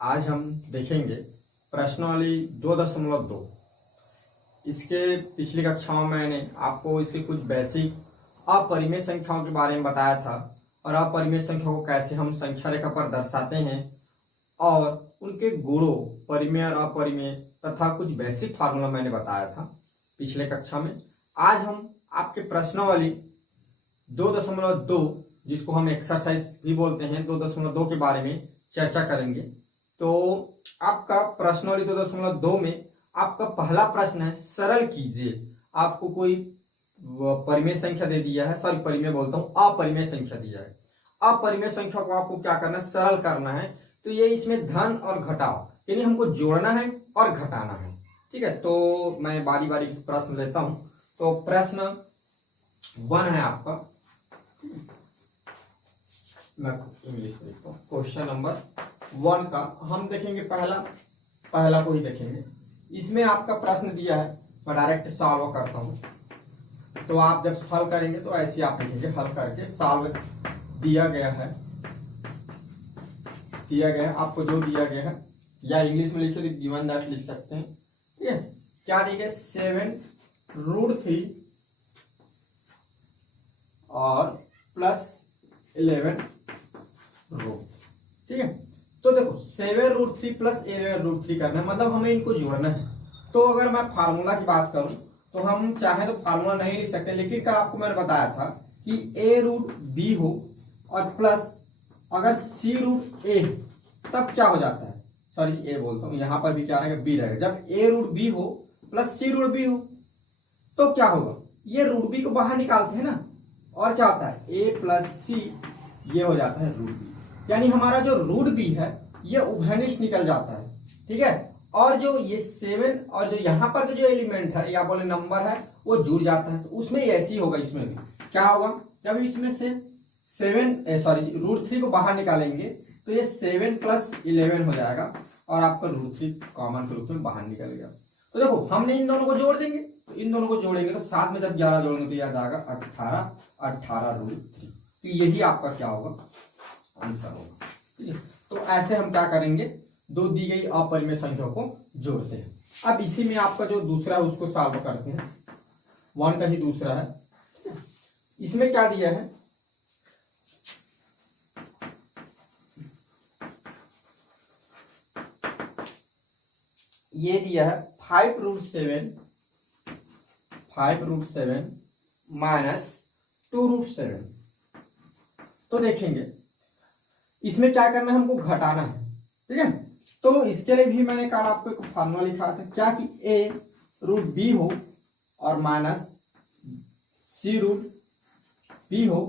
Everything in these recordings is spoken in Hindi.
आज हम देखेंगे प्रश्नावली 2.2। इसके पिछली कक्षाओं में मैंने आपको इसके कुछ बेसिक अपरिमेय संख्याओं के बारे में बताया था और अपरिमेय संख्याओं को कैसे हम संख्या रेखा पर दर्शाते हैं और उनके गुणों परिमेय और अपरिमेय तथा कुछ बेसिक फार्मूला मैंने बताया था पिछले कक्षा में। आज हम आपके प्रश्नावली 2.2 जिसको हम एक्सरसाइज भी बोलते हैं 2.2 के बारे में चर्चा करेंगे। तो आपका प्रश्नावली 2.2 में आपका पहला प्रश्न है, सरल कीजिए। आपको कोई परिमेय संख्या दे दिया है, सॉरी परिमेय बोलता हूँ, अपरिमेय संख्या दिया है। अपरिमेय संख्या को आपको क्या करना है, सरल करना है। तो ये इसमें धन और घटाओ यानी हमको जोड़ना है और घटाना है। ठीक है, तो मैं बारी बारी प्रश्न लेता हूँ। तो प्रश्न 1 है आपका, मैं इंग्लिश में लिखता हूँ। क्वेश्चन नंबर 1 का हम देखेंगे, पहला को ही देखेंगे। इसमें आपका प्रश्न दिया है, मैं डायरेक्ट सॉल्व करता हूँ। तो आप जब सॉल्व करेंगे तो ऐसे आप लिखेंगे, हल करके सॉल्व दिया गया है आपको जो दिया गया है, या इंग्लिश में लिखे तो गिवन दैट लिख सकते हैं। ठीक है, क्या दिया गया, 7√3 और +11 रूट। ठीक है, तो देखो 7√3 + 11√3 करना है, मतलब हमें इनको जोड़ना है। तो अगर मैं फार्मूला की बात करूं तो हम चाहे तो फार्मूला नहीं लिख सकते, लेकिन कल आपको मैंने बताया था कि a√b हो और प्लस अगर c√a तब क्या हो जाता है, सॉरी a बोलता हूं, यहां पर भी क्या रहेगा, b रहेगा। जब a√b हो प्लस c√b हो तो क्या होगा, ये √b को बाहर निकालते हैं ना, और क्या होता है a + c, ये हो जाता है √b। यानी हमारा जो √b है ये उभयनिष्ठ निकल जाता है। ठीक है, और जो ये 7 और जो यहाँ पर जो एलिमेंट है या बोले नंबर है वो जुड़ जाता है। तो उसमें ऐसे ही होगा, इसमें भी क्या होगा, जब इसमें से √3 को बाहर निकालेंगे तो ये 7 + 11 हो जाएगा और आपका √3 कॉमन के रूप में बाहर निकल गया। तो देखो हमने इन दोनों को जोड़ देंगे, तो इन दोनों को जोड़ेंगे तो साथ में जब 11 जोड़ेंगे तो यह जाएगा 18√3। तो यही आपका क्या होगा, आंसर होगा। ठीक है, तो ऐसे हम क्या करेंगे, दो दी गई अपरिमेय संख्याओं को जोड़ते हैं। अब इसी में आपका जो दूसरा है उसको सॉल्व करते हैं। 1 का ही दूसरा है। इसमें क्या दिया है, ये दिया है 5√7 - 2√7। तो देखेंगे इसमें क्या करना है, हमको घटाना है। ठीक है, तो इसके लिए भी मैंने कल आपको एक फार्मूला लिखा था, क्या कि a√b हो और -c√b हो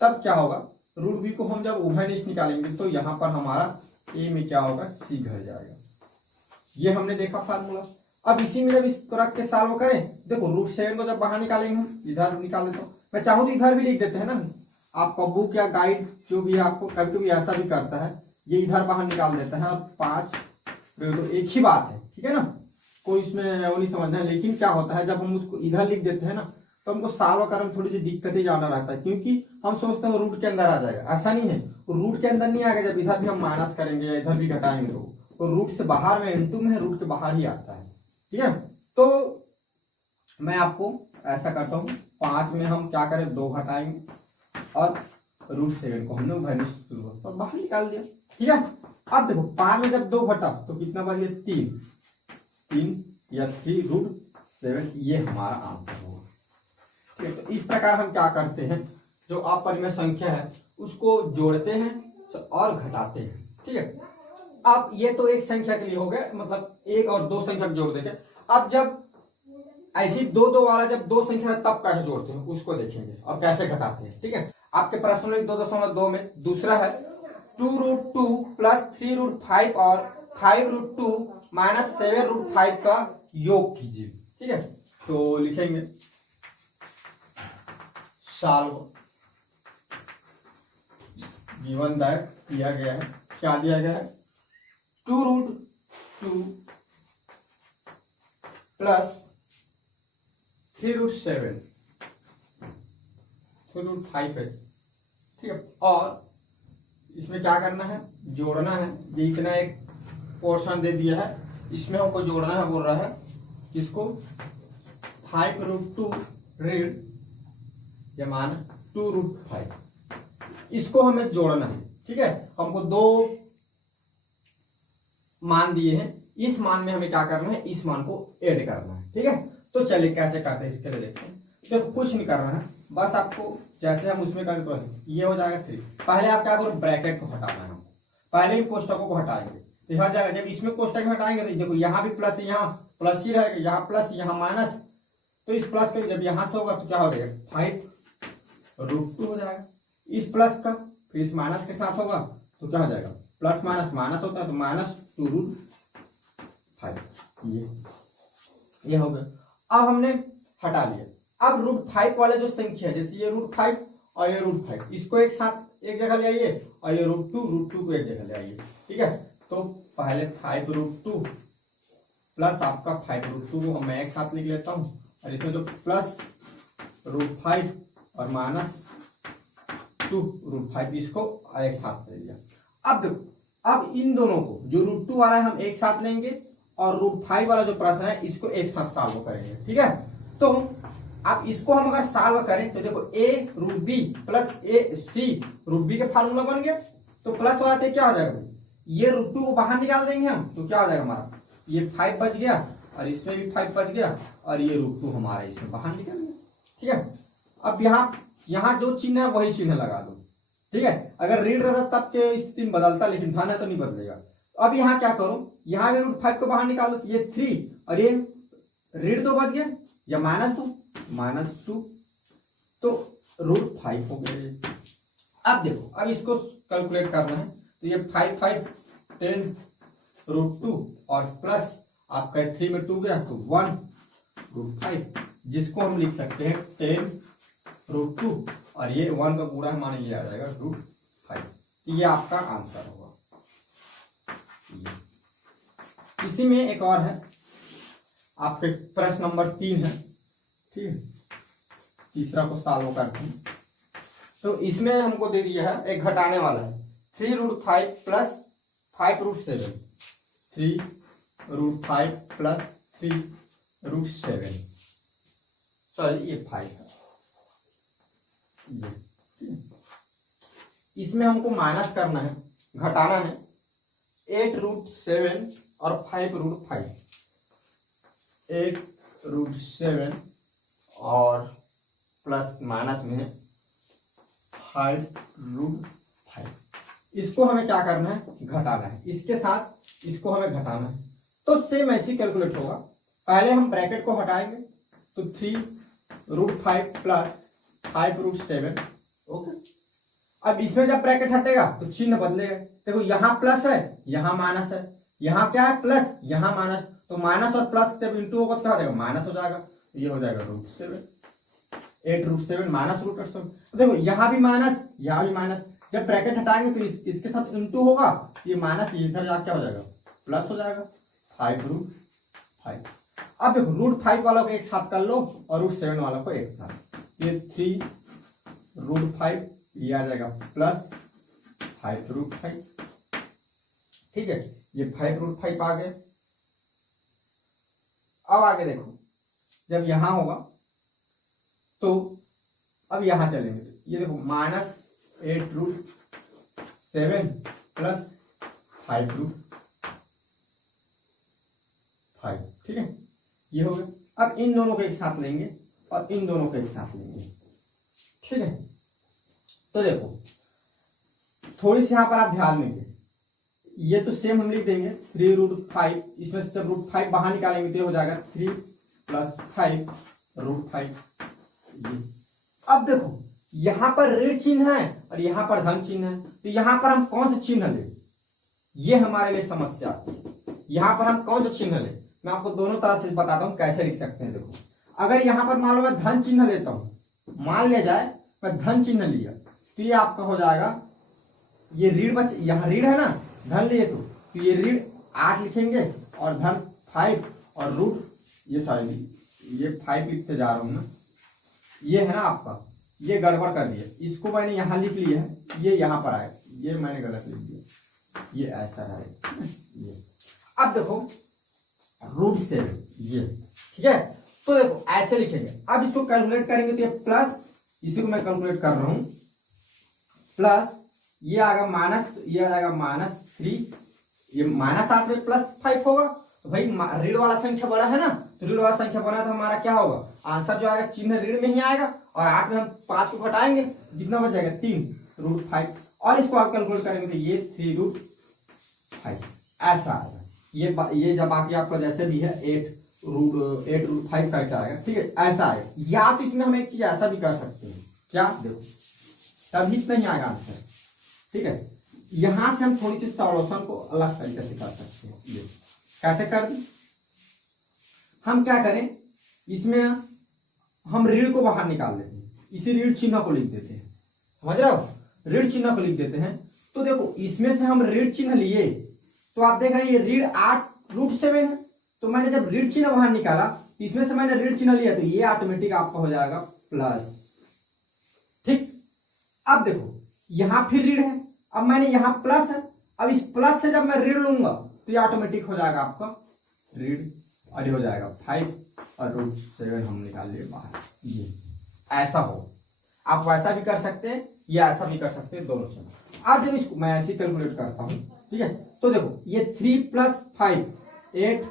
तब क्या होगा, √b को हम जब उभयनिष्ठ निकालेंगे तो यहाँ पर हमारा a में क्या होगा, c घर जाएगा। ये हमने देखा फार्मूला। अब इसी में जब इसको रख के सॉल्व करें, देखो √7 को जब बाहर निकालेंगे हम इधर निकाल देता हूँ, मैं चाहूँ तो इधर भी लिख देते हैं ना, आपका बुक या गाइड जो भी आपको कभी कभी ऐसा भी करता है, ये इधर बाहर निकाल देता है और 5 तो एक ही बात है। ठीक है ना, कोई इसमें वो नहीं समझना है। लेकिन क्या होता है, जब हम उसको इधर लिख देते हैं ना तो हमको सॉल्व करने में थोड़ी सी दिक्कतें ज्यादा रहता है, क्योंकि हम सोचते हैं रूट के अंदर आ जाएगा। ऐसा नहीं है, रूट के अंदर नहीं आएगा। जब इधर भी हम माइनस करेंगे या इधर भी घटाएंगे तो रूट से बाहर में इनटू में रूट से बाहर ही आता है। ठीक है, तो मैं आपको ऐसा करता हूँ, 5 में हम क्या करें, 2 घटाएंगे और √7 को हमने उभयनिष्ठ तो बाहर निकाल दिया। ठीक है, अब देखो 5 में जब 2 घटा तो कितना बच गया, 3 या 3√7, ये हमारा आंसर होगा। ठीक है, तो इस प्रकार हम क्या करते हैं, जो अपरिमेय संख्या है उसको जोड़ते हैं और घटाते हैं। ठीक है, अब ये तो एक संख्या के लिए हो गया, मतलब 1 और 2 संख्या जोड़ देंगे। अब जब ऐसी 2-2 वाला जब 2 संख्या है तब कैसे जोड़ते हैं उसको देखेंगे और कैसे घटाते हैं। ठीक है, आपके प्रश्न 2.2 में दूसरा है 2√2 + 3√5 और 5√2 - 7√5 का योग कीजिए। ठीक है, तो लिखेंगे सॉल्व गिवन दैट दिया गया है, क्या दिया गया है, 2√2 + 3√7 3√5 है। ठीक है, और इसमें क्या करना है, जोड़ना है। ये इतना एक पोर्शन दे दिया है, इसमें हमको जोड़ना है, बोल रहा है किसको 5√2 ऋण या मान 2√5, इसको हमें जोड़ना है। ठीक है, हमको दो मान दिए हैं, इस मान में हमें क्या करना है, इस मान को ऐड करना है। ठीक है, तो चलिए कैसे करते हैं इसके लिए देखते हैं। तो कुछ नहीं करना है, बस आपको जैसे हम उसमें करें तो ये हो जाएगा 3। पहले आप क्या करो, ब्रैकेट को हटाना है हमको, पहले ही कोष्टकों को हटाएंगे तो हर जगह, जब इसमें कोष्टक हटाएंगे तो देखो यहाँ भी प्लस, यहाँ प्लस ही रहेगा, यहाँ प्लस यहाँ माइनस, तो इस प्लस का जब यहाँ से होगा तो क्या हो जाएगा 5√2 हो जाएगा। इस प्लस का फिर इस माइनस के साथ होगा तो क्या हो जाएगा, प्लस माइनस माइनस होता है तो -2√5, ये हो गया। अब हमने हटा लिया, अब √5 वाले जो संख्या है, जैसे ये √5 और ये √5, इसको एक साथ एक जगह ले आइए, और ये √2 को एक जगह ले आइए। ठीक है, तो पहले 5√2 प्लस आपका 5√2 को मैं एक साथ लिख लेता हूँ, और इसमें जो प्लस √5 और -2√5 इसको एक साथ ले लिया। अब देखो, अब इन दोनों को जो √2 वाला है हम एक साथ लेंगे, और √5 वाला जो प्रश्न है इसको एक साथ सॉल्व करेंगे। ठीक है, तो अब इसको हम अगर सॉल्व करें तो देखो a√b प्लस c√b का फार्मूला बन गया, तो प्लस वाला क्या हो जाएगा, ये √2 को बाहर निकाल देंगे हम, तो क्या हो जाएगा हमारा, ये 5 बच गया, और इसमें भी 5 बच गया, और ये √2 हमारा इसमें बाहर निकल गया। ठीक है, अब यहाँ जो चिन्ह है वही चिन्ह लगा दो। ठीक है, अगर ऋण रहता तब के स्थिति में बदलता, लेकिन धन है तो नहीं बदलेगा। अब यहाँ क्या करो, यहाँ भी √5 को बाहर निकालो तो ये 3, और ये ऋण तो बच गया, या -2, तो √5 हो गए। अब देखो, अब इसको कैलकुलेट करना है, तो ये 5 10√2 और प्लस आपका 3 में 2 गया तो 1√5, जिसको हम लिख सकते हैं 10√2, और ये 1 का पूरा माने ये आ जाएगा √5। ये आपका आंसर होगा। इसी में एक और है, आपके प्रश्न नंबर 3 है। ठीक है, तीसरा को सॉल्व करते हैं। तो इसमें हमको दे दिया है, एक घटाने वाला है 3√5 प्लस 5√7, 3√5 प्लस 3√7, सॉरी ये 5 है। इसमें हमको माइनस करना है, घटाना है 8√7 और 5√5, 8√7 और प्लस माइनस में 5√5, इसको हमें क्या करना है, घटाना है, इसके साथ इसको हमें घटाना है। तो सेम ऐसी कैलकुलेट होगा, पहले हम ब्रैकेट को हटाएंगे तो 3√5 प्लस 5√7। ओके, अब इसमें जब ब्रैकेट हटेगा तो चिन्ह बदलेगा। देखो यहाँ प्लस है, यहाँ माइनस है, यहाँ क्या है प्लस, यहाँ माइनस, तो माइनस और प्लस जब इंटू होगा तो क्या हो जाएगा, माइनस हो जाएगा, ये हो जाएगा √7, 8√7 माइनस √7। देखो यहाँ भी माइनस, यहाँ भी माइनस, जब ब्रैकेट हटाएंगे तो इसके साथ इंटू होगा, ये माइनस इधर जाके क्या हो जाएगा, प्लस हो जाएगा 5√5। अब देखो √5 वाला को एक साथ कर लो और √7 वाला को एक साथ, ये 3√5 ये आ जाएगा प्लस 5√5। ठीक है, ये 5√5 आ गए। अब आगे देखो, जब यहां होगा तो अब यहां चलेंगे, ये देखो -8√7 प्लस 5√5। ठीक है, ये हो गया। अब इन दोनों को एक साथ लेंगे और इन दोनों को एक साथ लेंगे। ठीक है, तो देखो थोड़ी सी यहाँ पर आप ध्यान देंगे, ये तो सेम हम लिख देंगे 3√5, इसमें से जब √5 बाहर निकालेंगे तो हो जाएगा 3 + 5√5। अब देखो यहाँ पर ऋण चिन्ह है और यहाँ पर धन चिन्ह है, तो यहाँ पर हम कौन सा चिन्ह लें, ये हमारे लिए समस्या है। यहाँ पर हम कौन सा चिन्ह लें, मैं आपको दोनों तरह से बताता हूँ कैसे लिख सकते हैं। देखो अगर यहाँ पर मान लो मैं धन चिन्ह लेता हूँ, मान लिया जाए मैं धन चिन्ह लिया, तो ये आपका हो जाएगा, ये ऋण बच, यहाँ ऋण है ना, धन लिए तो ये ऋण 8 लिखेंगे और धन 5 और रूट ये सॉरी ये 5 लिखते जा रहा हूँ ना, ये है ना आपका, ये गड़बड़ कर दिया, इसको मैंने यहाँ लिख लिया है, ये यहाँ पर आए, ये मैंने गलत लिख दिया, ये ऐसा है ये। अब देखो √7 ये, ठीक है। तो देखो ऐसे लिखेंगे, अब इसको कैलकुलेट करेंगे तो ये प्लस, इसी को मैं कैलकुलेट कर रहा हूं, प्लस ये आएगा माइनस, ये आ जाएगा -3, ये -8 में +5 होगा। तो भाई ऋण वाला संख्या बड़ा है ना, तो ऋण वाला संख्या बड़ा तो हमारा क्या होगा, आंसर जो आएगा चिन्ह ऋण में ही आएगा, और 8 में हम 5 को घटाएंगे, जितना बच जाएगा 3 √5, और इसको आप कैलकुलेट करेंगे तो ये 3√5 ऐसा आएगा। ये जब बाकी आपका जैसे भी है 8√5 करके आएगा, ठीक है, ऐसा आएगा। या तो इसमें हम एक चीज ऐसा भी कर सकते हैं, क्या देखो, तभी नहीं आएगा आंसर, ठीक है। यहां से हम थोड़ी सी सॉल्यूशन को अलग तरीके से कर सकते हैं। ये कैसे कर दें, हम क्या करें, इसमें हम ऋण को बाहर निकाल लेते हैं, इसी ऋण चिन्ह को लिख देते हैं, समझ रहे हो, ऋण चिन्ह को लिख देते हैं। तो देखो इसमें से हम ऋण चिन्ह लिए, तो आप देख रहे हैं ये ऋण 8√7 है, तो मैंने जब ऋण चिन्ह बाहर निकाला, इसमें से मैंने ऋण चिन्ह लिया, तो ये ऑटोमेटिक आपका हो जाएगा प्लस, ठीक। अब देखो यहां फिर ऋण है, अब मैंने यहां प्लस है, अब इस प्लस से जब मैं ऋण लूंगा तो ये ऑटोमेटिक हो जाएगा आपका ऋण, और ये हो जाएगा 5 और √7 हम निकाल लिए बाहर। ये ऐसा हो, आप वैसा भी कर सकते हैं या ऐसा भी कर सकते हैं, दोनों से। अब जब इसको मैं ऐसे कैलकुलेट करता हूं, ठीक है, तो देखो ये 3 + 5 8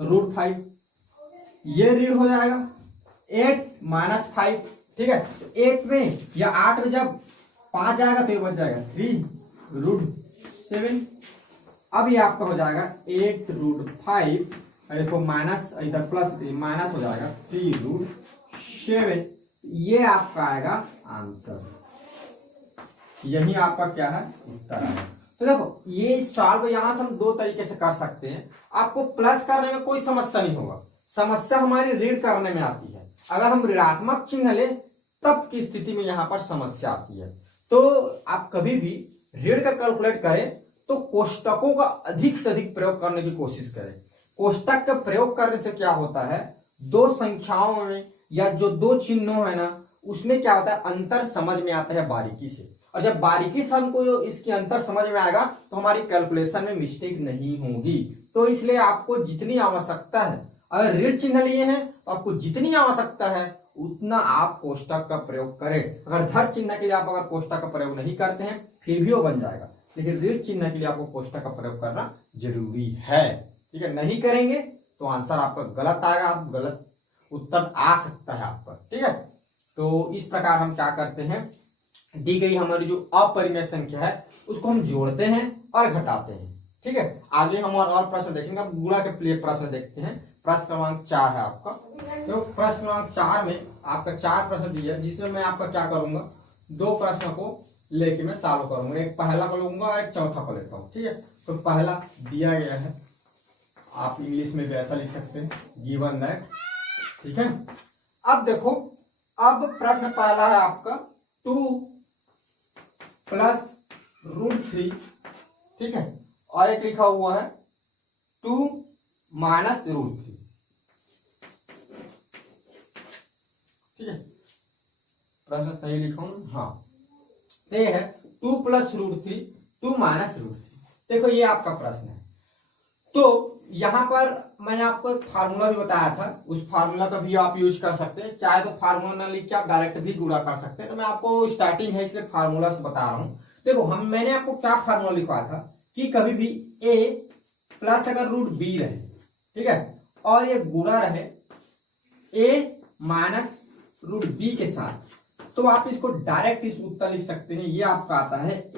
√5, ये ऋण हो जाएगा 8 - 5, ठीक है। तो 8 में या 8 में जब 5 जाएगा तो ये बच जाएगा 3√7। अब ये आपका हो जाएगा 8√5, देखो माइनस इधर प्लस माइनस हो जाएगा 3√7, ये आपका आएगा आंसर, यही आपका क्या है उत्तर आएगा। तो देखो ये सॉल्व यहाँ से हम दो तरीके से कर सकते हैं, आपको प्लस करने में कोई समस्या नहीं होगा, समस्या हमारी ऋण करने में आती है। अगर हम ऋणात्मक चिन्ह ले तब की स्थिति में यहाँ पर समस्या आती है। तो आप कभी भी ऋण का कैलकुलेट करें तो कोष्टकों का अधिक से अधिक प्रयोग करने की कोशिश करें। कोष्टक का प्रयोग करने से क्या होता है, दो संख्याओं में या जो दो चिन्हों है ना, उसमें क्या होता है अंतर समझ में आता है बारीकी से, और जब बारीकी से हमको इसकी अंतर समझ में आएगा तो हमारी कैलकुलेशन में मिस्टेक नहीं होगी। तो इसलिए आपको जितनी आवश्यकता है, अगर ऋण चिन्ह लिए हैं तो आपको जितनी आवश्यकता है उतना आप कोष्टक का प्रयोग करें। अगर धर चिन्ह के लिए आप अगर कोष्टक का प्रयोग नहीं करते हैं फिर भी वो बन जाएगा, लेकिन ऋण चिन्ह के लिए आपको कोष्टक का प्रयोग करना जरूरी है, ठीक है। नहीं करेंगे तो आंसर आपका गलत आएगा, आप गलत उत्तर आ सकता है आपका, ठीक है। तो इस प्रकार हम क्या करते हैं, दी गई हमारी जो अपरिमेय संख्या है उसको हम जोड़ते हैं और घटाते हैं, ठीक है। आगे हम और प्रश्न देखेंगे। अब गुणा के लिए प्रश्न देखते हैं। प्रश्न क्रमांक 4 है आपका। तो प्रश्न क्रमांक 4 में आपका 4 प्रश्न दिया, जिसमें मैं आपका क्या करूंगा, 2 प्रश्न को लेके मैं सॉल्व करूंगा, एक पहला को लूंगा और एक चौथा को लेता हूँ, ठीक है। तो पहला दिया गया है, आप इंग्लिश में भी ऐसा लिख सकते हैं, गिवन दैट, ठीक है। अब देखो, अब प्रश्न पहला है आपका 2 + √3, ठीक है, और एक लिखा हुआ है 2 - √3, ठीक है। प्रश्न सही लिखा हूं, हाँ। तो ये है 2 + √3 2 - √3। देखो ये आपका प्रश्न है। तो यहां पर मैंने आपको एक फार्मूला भी बताया था, उस फार्मूला का भी आप यूज कर सकते हैं, चाहे तो फार्मूला ना लिख के आप डायरेक्ट भी गुणा कर सकते हैं। तो मैं आपको स्टार्टिंग है इसलिए फार्मूला से बता रहा हूं। देखो मैंने आपको क्या फार्मूला लिखवाया था कि कभी भी a प्लस अगर √b रहे, ठीक है, और ये गुणा रहे a - √b के साथ, तो आप इसको डायरेक्ट इस उत्तर लिख सकते हैं। ये आपका आता है a² -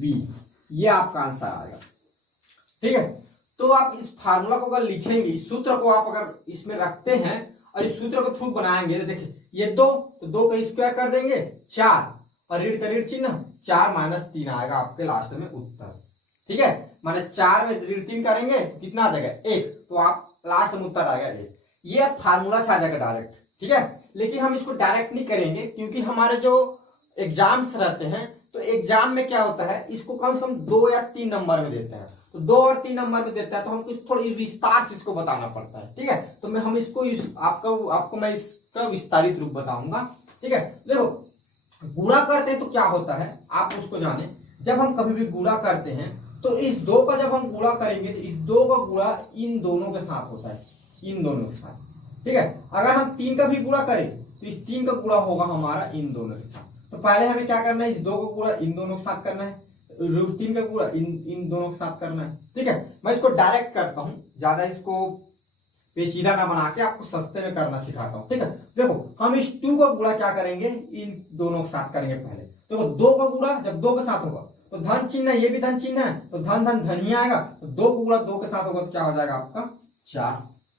b, ये आपका आंसर आएगा, ठीक है। तो आप इस फार्मूला को अगर लिखेंगे, इस सूत्र को आप अगर इसमें रखते हैं और इस सूत्र को थ्रू बनाएंगे, तो देखिए ये 2 तो 2 का स्क्वायर कर देंगे 4, और ऋण का ऋण चिन्ह 4 - 3 आएगा आपके लास्ट में उत्तर, ठीक है। माने 4 में ऋण 3 करेंगे कितना आ जाएगा 1, तो आप लास्ट में उत्तर आ गया 1। ये फार्मूला से आ जाएगा डायरेक्ट, ठीक है। लेकिन हम इसको डायरेक्ट नहीं करेंगे क्योंकि हमारे जो एग्जाम्स रहते हैं, तो एग्जाम में क्या होता है, इसको कम से कम 2 या 3 नंबर में देते हैं। तो 2 और 3 नंबर में देता है तो हमको थोड़ी विस्तार से इसको बताना पड़ता है, ठीक है। तो हम इसको आपको मैं इसका विस्तारित रूप बताऊंगा, ठीक है। देखो गुणा करते हैं तो क्या होता है आप उसको जाने, जब हम कभी भी गुणा करते हैं तो इस 2 का जब हम गुणा करेंगे तो इस 2 का गुणा इन दोनों के साथ होता है, इन दोनों के साथ। ठीक है, अगर हम 3 का भी गुणा करें तो इस 3 का गुणा होगा हमारा इन दोनों के साथ। तो पहले हमें क्या करना है, इस 2 का गुणा इन दोनों के साथ करना है, √3 का गुणा इन दोनों के साथ करना है। ठीक है, मैं इसको डायरेक्ट करता हूँ, ज्यादा इसको पेचीदा ना बना के आपको सस्ते में करना सिखाता हूँ। ठीक है, देखो हम इस 2 का गुणा क्या करेंगे, इन दोनों के साथ करेंगे पहले। देखो 2 का गुणा जब 2 के साथ होगा तो धन चिन्ह है, ये भी धन चिन्ह है, तो धन धन धन ही आएगा। तो 2 का गुणा 2 के साथ होगा तो क्या हो जाएगा आपका 4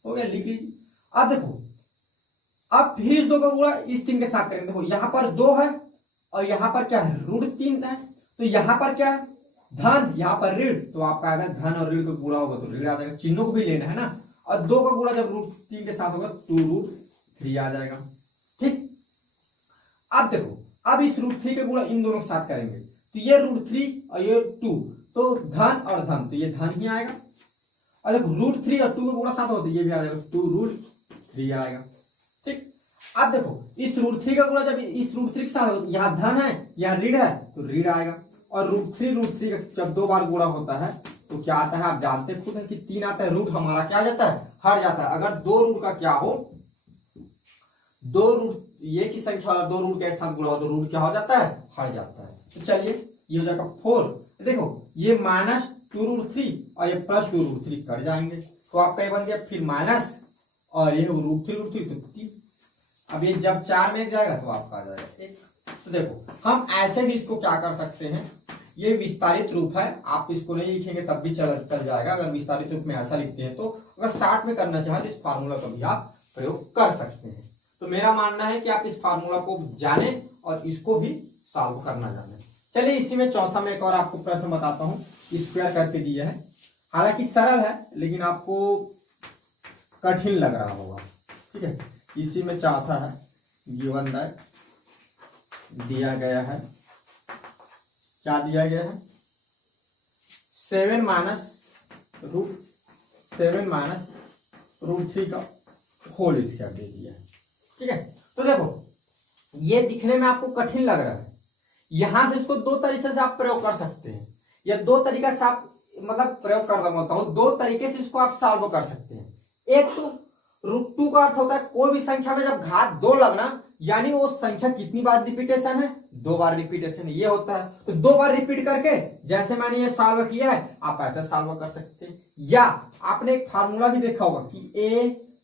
हो गया, लिख लीजिए। अब देखो, अब फिर इस 2 का गुणा इस 3 के साथ करेंगे। देखो यहाँ पर 2 है और यहाँ पर क्या है, √3 है, तो यहाँ पर क्या है धन, यहाँ पर ऋण, तो आपका आएगा धन और ऋण का गुणा होगा तो ऋण आ जाएगा, चिन्हों को भी लेना है ना। और 2 का गुणा जब √3 के साथ होगा तो √3 आ जाएगा। ठीक, अब देखो, अब इस √3 के गुणा इन दोनों के साथ करेंगे तो ये √3 और ये 2, तो धन और धन, तो ये धन ही आएगा। और देखो √3 और 2 का गुणा साथ होता है, ये भी आ जाएगा, 2√3 आएगा। ठीक, अब देखो इस √3 का गुणा जब इस √3 के साथ, यहाँ धन है यहाँ ऋण है तो ऋण आएगा। और √3 का जब 2 बार गुणा होता है तो क्या आता है, आप जानते खुद हैं कि 3 आता है, रूट हमारा क्या जाता है, हट जाता है। अगर 2 रूट का क्या हो, 2 रूट ये की संख्या 2 रूट के साथ गुणा हो तो रूट क्या हो जाता है, हट जाता है। तो चलिए ये हो जाएगा 4। देखो ये -2√3 और ये +2√3 कट जाएंगे तो आपका ये बन गया फिर माइनस, और ये √3 तो 3। अब ये जब 4 में जाएगा तो आपका आ जाएगा 1। तो देखो हम ऐसे भी इसको क्या कर सकते हैं, ये विस्तारित रूप है, आप इसको नहीं लिखेंगे तब भी चल जाएगा। अगर विस्तारित रूप में ऐसा लिखते हैं तो अगर शॉर्ट में करना चाहे तो इस फार्मूला का भी आप प्रयोग कर सकते हैं। तो मेरा मानना है कि आप इस फार्मूला को जाने और इसको भी सॉल्व करना जाने। चलिए इसी में चौथा में एक और आपको प्रश्न बताता हूँ, स्क्वायर करके दिया है, हालांकि सरल है लेकिन आपको कठिन लग रहा होगा। ठीक है, इसी में चौथा है, गिवन दैट दिया गया है, क्या दिया गया है, 7 -√3 का होल स्क्वायर दे दिया है। ठीक है, तो देखो ये दिखने में आपको कठिन लग रहा है, यहां से इसको 2 तरीके से आप प्रयोग कर सकते हैं, या 2 तरीका से आप मतलब प्रयोग कर रहा हूं, 2 तरीके से इसको आप सॉल्व कर सकते हैं। एक तो √2 का अर्थ होता है कोई भी संख्या में जब घात 2 लगना, यानी वो संख्या कितनी बार रिपीटेशन है, 2 बार रिपीटेशन ये होता है। तो 2 बार रिपीट करके जैसे मैंने ये सॉल्व किया है आप ऐसे सॉल्व कर सकते हैं। या आपने एक फार्मूला भी देखा होगा कि a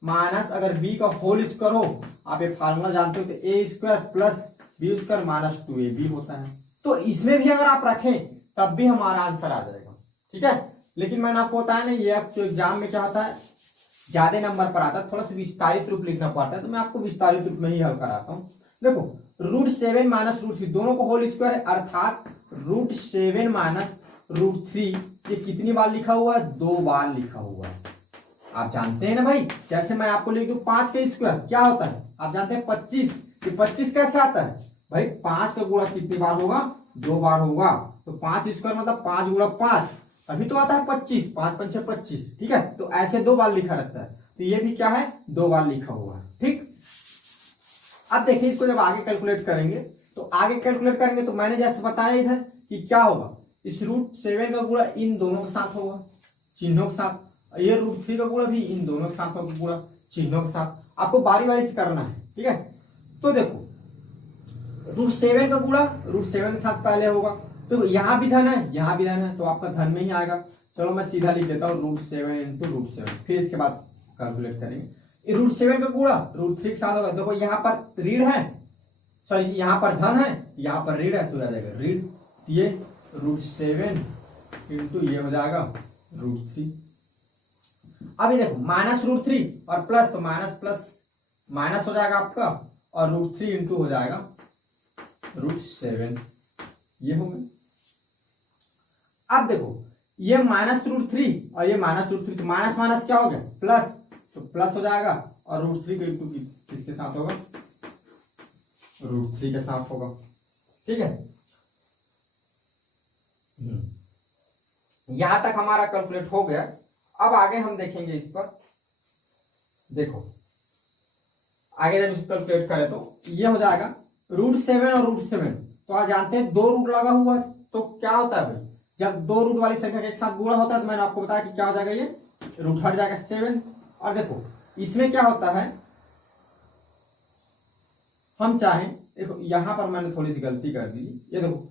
माइनस अगर b का होल स्क्वायर हो, आप ये फार्मूला जानते हो तो a² + b² - 2ab होता है। तो इसमें भी अगर आप रखें तब भी हमारा आंसर आ जाएगा। ठीक है, लेकिन मैंने आपको बताया ना, ये आपको एग्जाम में क्या होता है, ज्यादा नंबर पर आता है, थोड़ा सा विस्तारित रूप लिखना पड़ता है, तो मैं आपको विस्तारित रूप में ही हल कराता हूँ। देखो √7 - √3 दोनों को होल स्क्वायर है, अर्थात √7 - √3 ये कितनी बार लिखा हुआ है, 2 बार लिखा हुआ है। आप जानते हैं ना भाई, जैसे मैं आपको लिख दूं 5 का स्क्वायर क्या होता है, आप जानते हैं 25, कि 25 कैसे आता है भाई, 5 का गुणा कितनी बार होगा, 2 बार होगा, तो 5 स्क्वायर मतलब 5 गुणा 5, अभी तो आता है 25, 5 × 5 = 25। ठीक है, तो ऐसे 2 बार लिखा रहता है, तो ये भी क्या है 2 बार लिखा हुआ है। ठीक, अब देखिए इसको जब आगे कैलकुलेट करेंगे तो आगे कैलकुलेट करेंगे तो मैंने जैसे बताया इधर कि क्या होगा, इस √7 का गुणा इन दोनों के साथ होगा चिन्हों के साथ, ये √3 का गुणा भी इन दोनों के साथ होगा गुणा चिन्हों के साथ, आपको बारी बारी से करना है। ठीक है, तो देखो √7 का गुणा √7 के साथ पहले होगा, तो यहाँ भी धन है यहाँ भी धन है, तो आपका धन में ही आएगा। चलो मैं सीधा लिख देता हूँ √7 × √7, फिर इसके बाद कैलकुलेट करेंगे। √7 का गुणा √3 के साथ होगा, देखो यहाँ पर ऋण है, सॉरी यहाँ पर धन है यहाँ पर ऋण है, तो आ जाएगा ऋण, ये √7 × ये हो जाएगा √3। अभी देखो -√3 और प्लस, तो माइनस प्लस माइनस हो जाएगा आपका, और √3 × हो जाएगा √7, ये हो गया। अब देखो ये -√3 और ये -√3, तो माइनस माइनस क्या हो गया प्लस, तो प्लस हो जाएगा, और √3 का इंटू किसके साथ होगा, √3 के साथ होगा। ठीक है, यहां तक हमारा कैलकुलेट हो गया। अब आगे हम देखेंगे इस पर, देखो आगे जब इसको कैलकुलेट करें तो ये हो जाएगा √7 और √7, तो आप जानते हैं 2 रूट लगा हुआ है, तो क्या होता है भाई, जब दो रूट वाली संख्या के एक साथ गुणा होता है तो मैंने आपको बताया कि क्या हो जाएगा, ये रूट हट जाएगा 7। और देखो इसमें क्या होता है, हम चाहें, देखो यहां पर मैंने थोड़ी सी गलती कर दी, ये देखो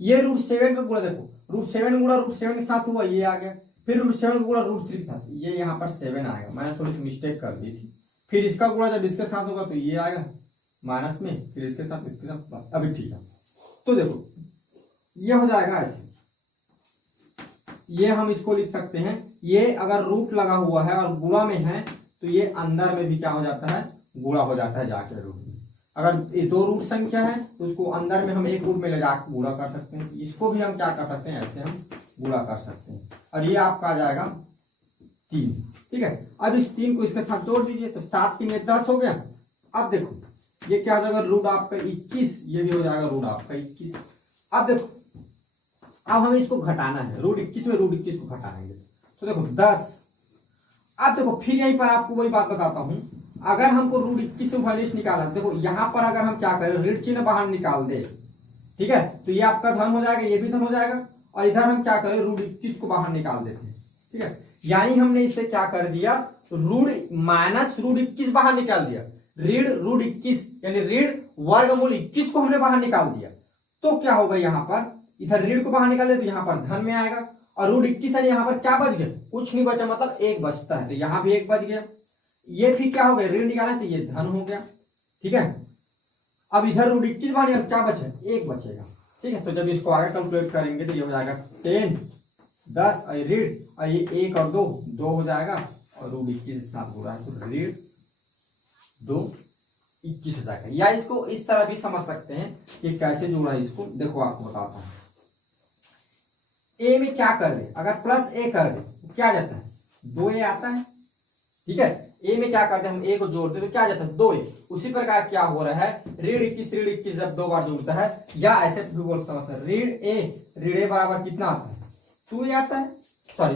ये √7 का गुणा, देखो √7 गुणा √7 के साथ हुआ, ये आ गया, फिर √7 गुणा √3 के साथ, ये यहाँ पर 7 आएगा, मैंने थोड़ी सी मिस्टेक कर दी थी। फिर इसका गुणा जब इसके साथ होगा तो ये आएगा माइनस में, फिर इसके साथ प्लस। अभी ठीक है, तो देखो ये हो जाएगा ऐसे, ये हम इसको लिख सकते हैं, ये अगर रूट लगा हुआ है और गुणा में है तो ये अंदर में भी क्या हो जाता है, गुणा हो जाता है जाके रूट में। अगर ये दो रूट संख्या है तो उसको अंदर में हम एक रूट में ले जाकर गुणा कर सकते हैं, इसको भी हम क्या कर सकते हैं, ऐसे हम गुणा कर सकते हैं, और ये आपका आ जाएगा 3। ठीक है, अब इस 3 को इसके साथ जोड़ दीजिए तो 7 3 10 हो गया। अब देखो ये क्या हो जाएगा, रूट आपका 21, ये भी हो जाएगा रूट आपका 21। अब देखो अब हमें इसको घटाना है, √21 में √21 को घटाएंगे तो देखो 10। अब देखो फिर यहीं पर आपको वही बात बताता हूं, अगर हमको √21 से वैल्यूज निकाला, देखो यहां पर अगर हम क्या करें, ऋण चिन्ह बाहर निकाल दे, ठीक है, तो ये आपका धन हो जाएगा, ये भी धन हो जाएगा, और इधर हम क्या करें, √21 को बाहर निकाल देते हैं। ठीक है, यानी हमने इससे क्या कर दिया, माइनस √21 बाहर निकाल दिया, ऋण √21 यानी ऋण वर्गमूल 21 को हमने बाहर निकाल दिया। तो क्या होगा, यहाँ पर इधर ऋण को बाहर निकाल दे तो यहाँ पर धन में आएगा, और √21 है, यहाँ पर क्या बच गया, कुछ नहीं बचा, मतलब 1 बचता है, तो यहाँ भी 1 बच गया। ये फिर क्या हो गया, ऋण निकाला तो ये धन हो गया। ठीक है, अब इधर √21 बाहर निकाल क्या बचे, 1 बचेगा। ठीक है, तो जब इसको आगे कैलकुलेट करेंगे तो ये हो जाएगा 10 10 ऋण, और ये 1 और 2 हो जाएगा, और √21 साथ हो रहा है तो ऋण 2 21 हो जाएगा। या इसको इस तरह भी समझ सकते हैं कि कैसे जोड़ा है, इसको देखो आपको बताता हूं। ए में क्या कर दे, अगर प्लस ए कर दे तो क्या जाता है, 2a आता है। ठीक है, ए में क्या करते हैं, हम ए को जोड़ते तो क्या जाता है, 2a। उसी प्रकार क्या हो रहा है, ऋण 21 जब 2 बार जुड़ता है, या ऐसे भी बोल समझते हैं, ऋण ए बराबर कितना आता है, 2a आता है, सॉरी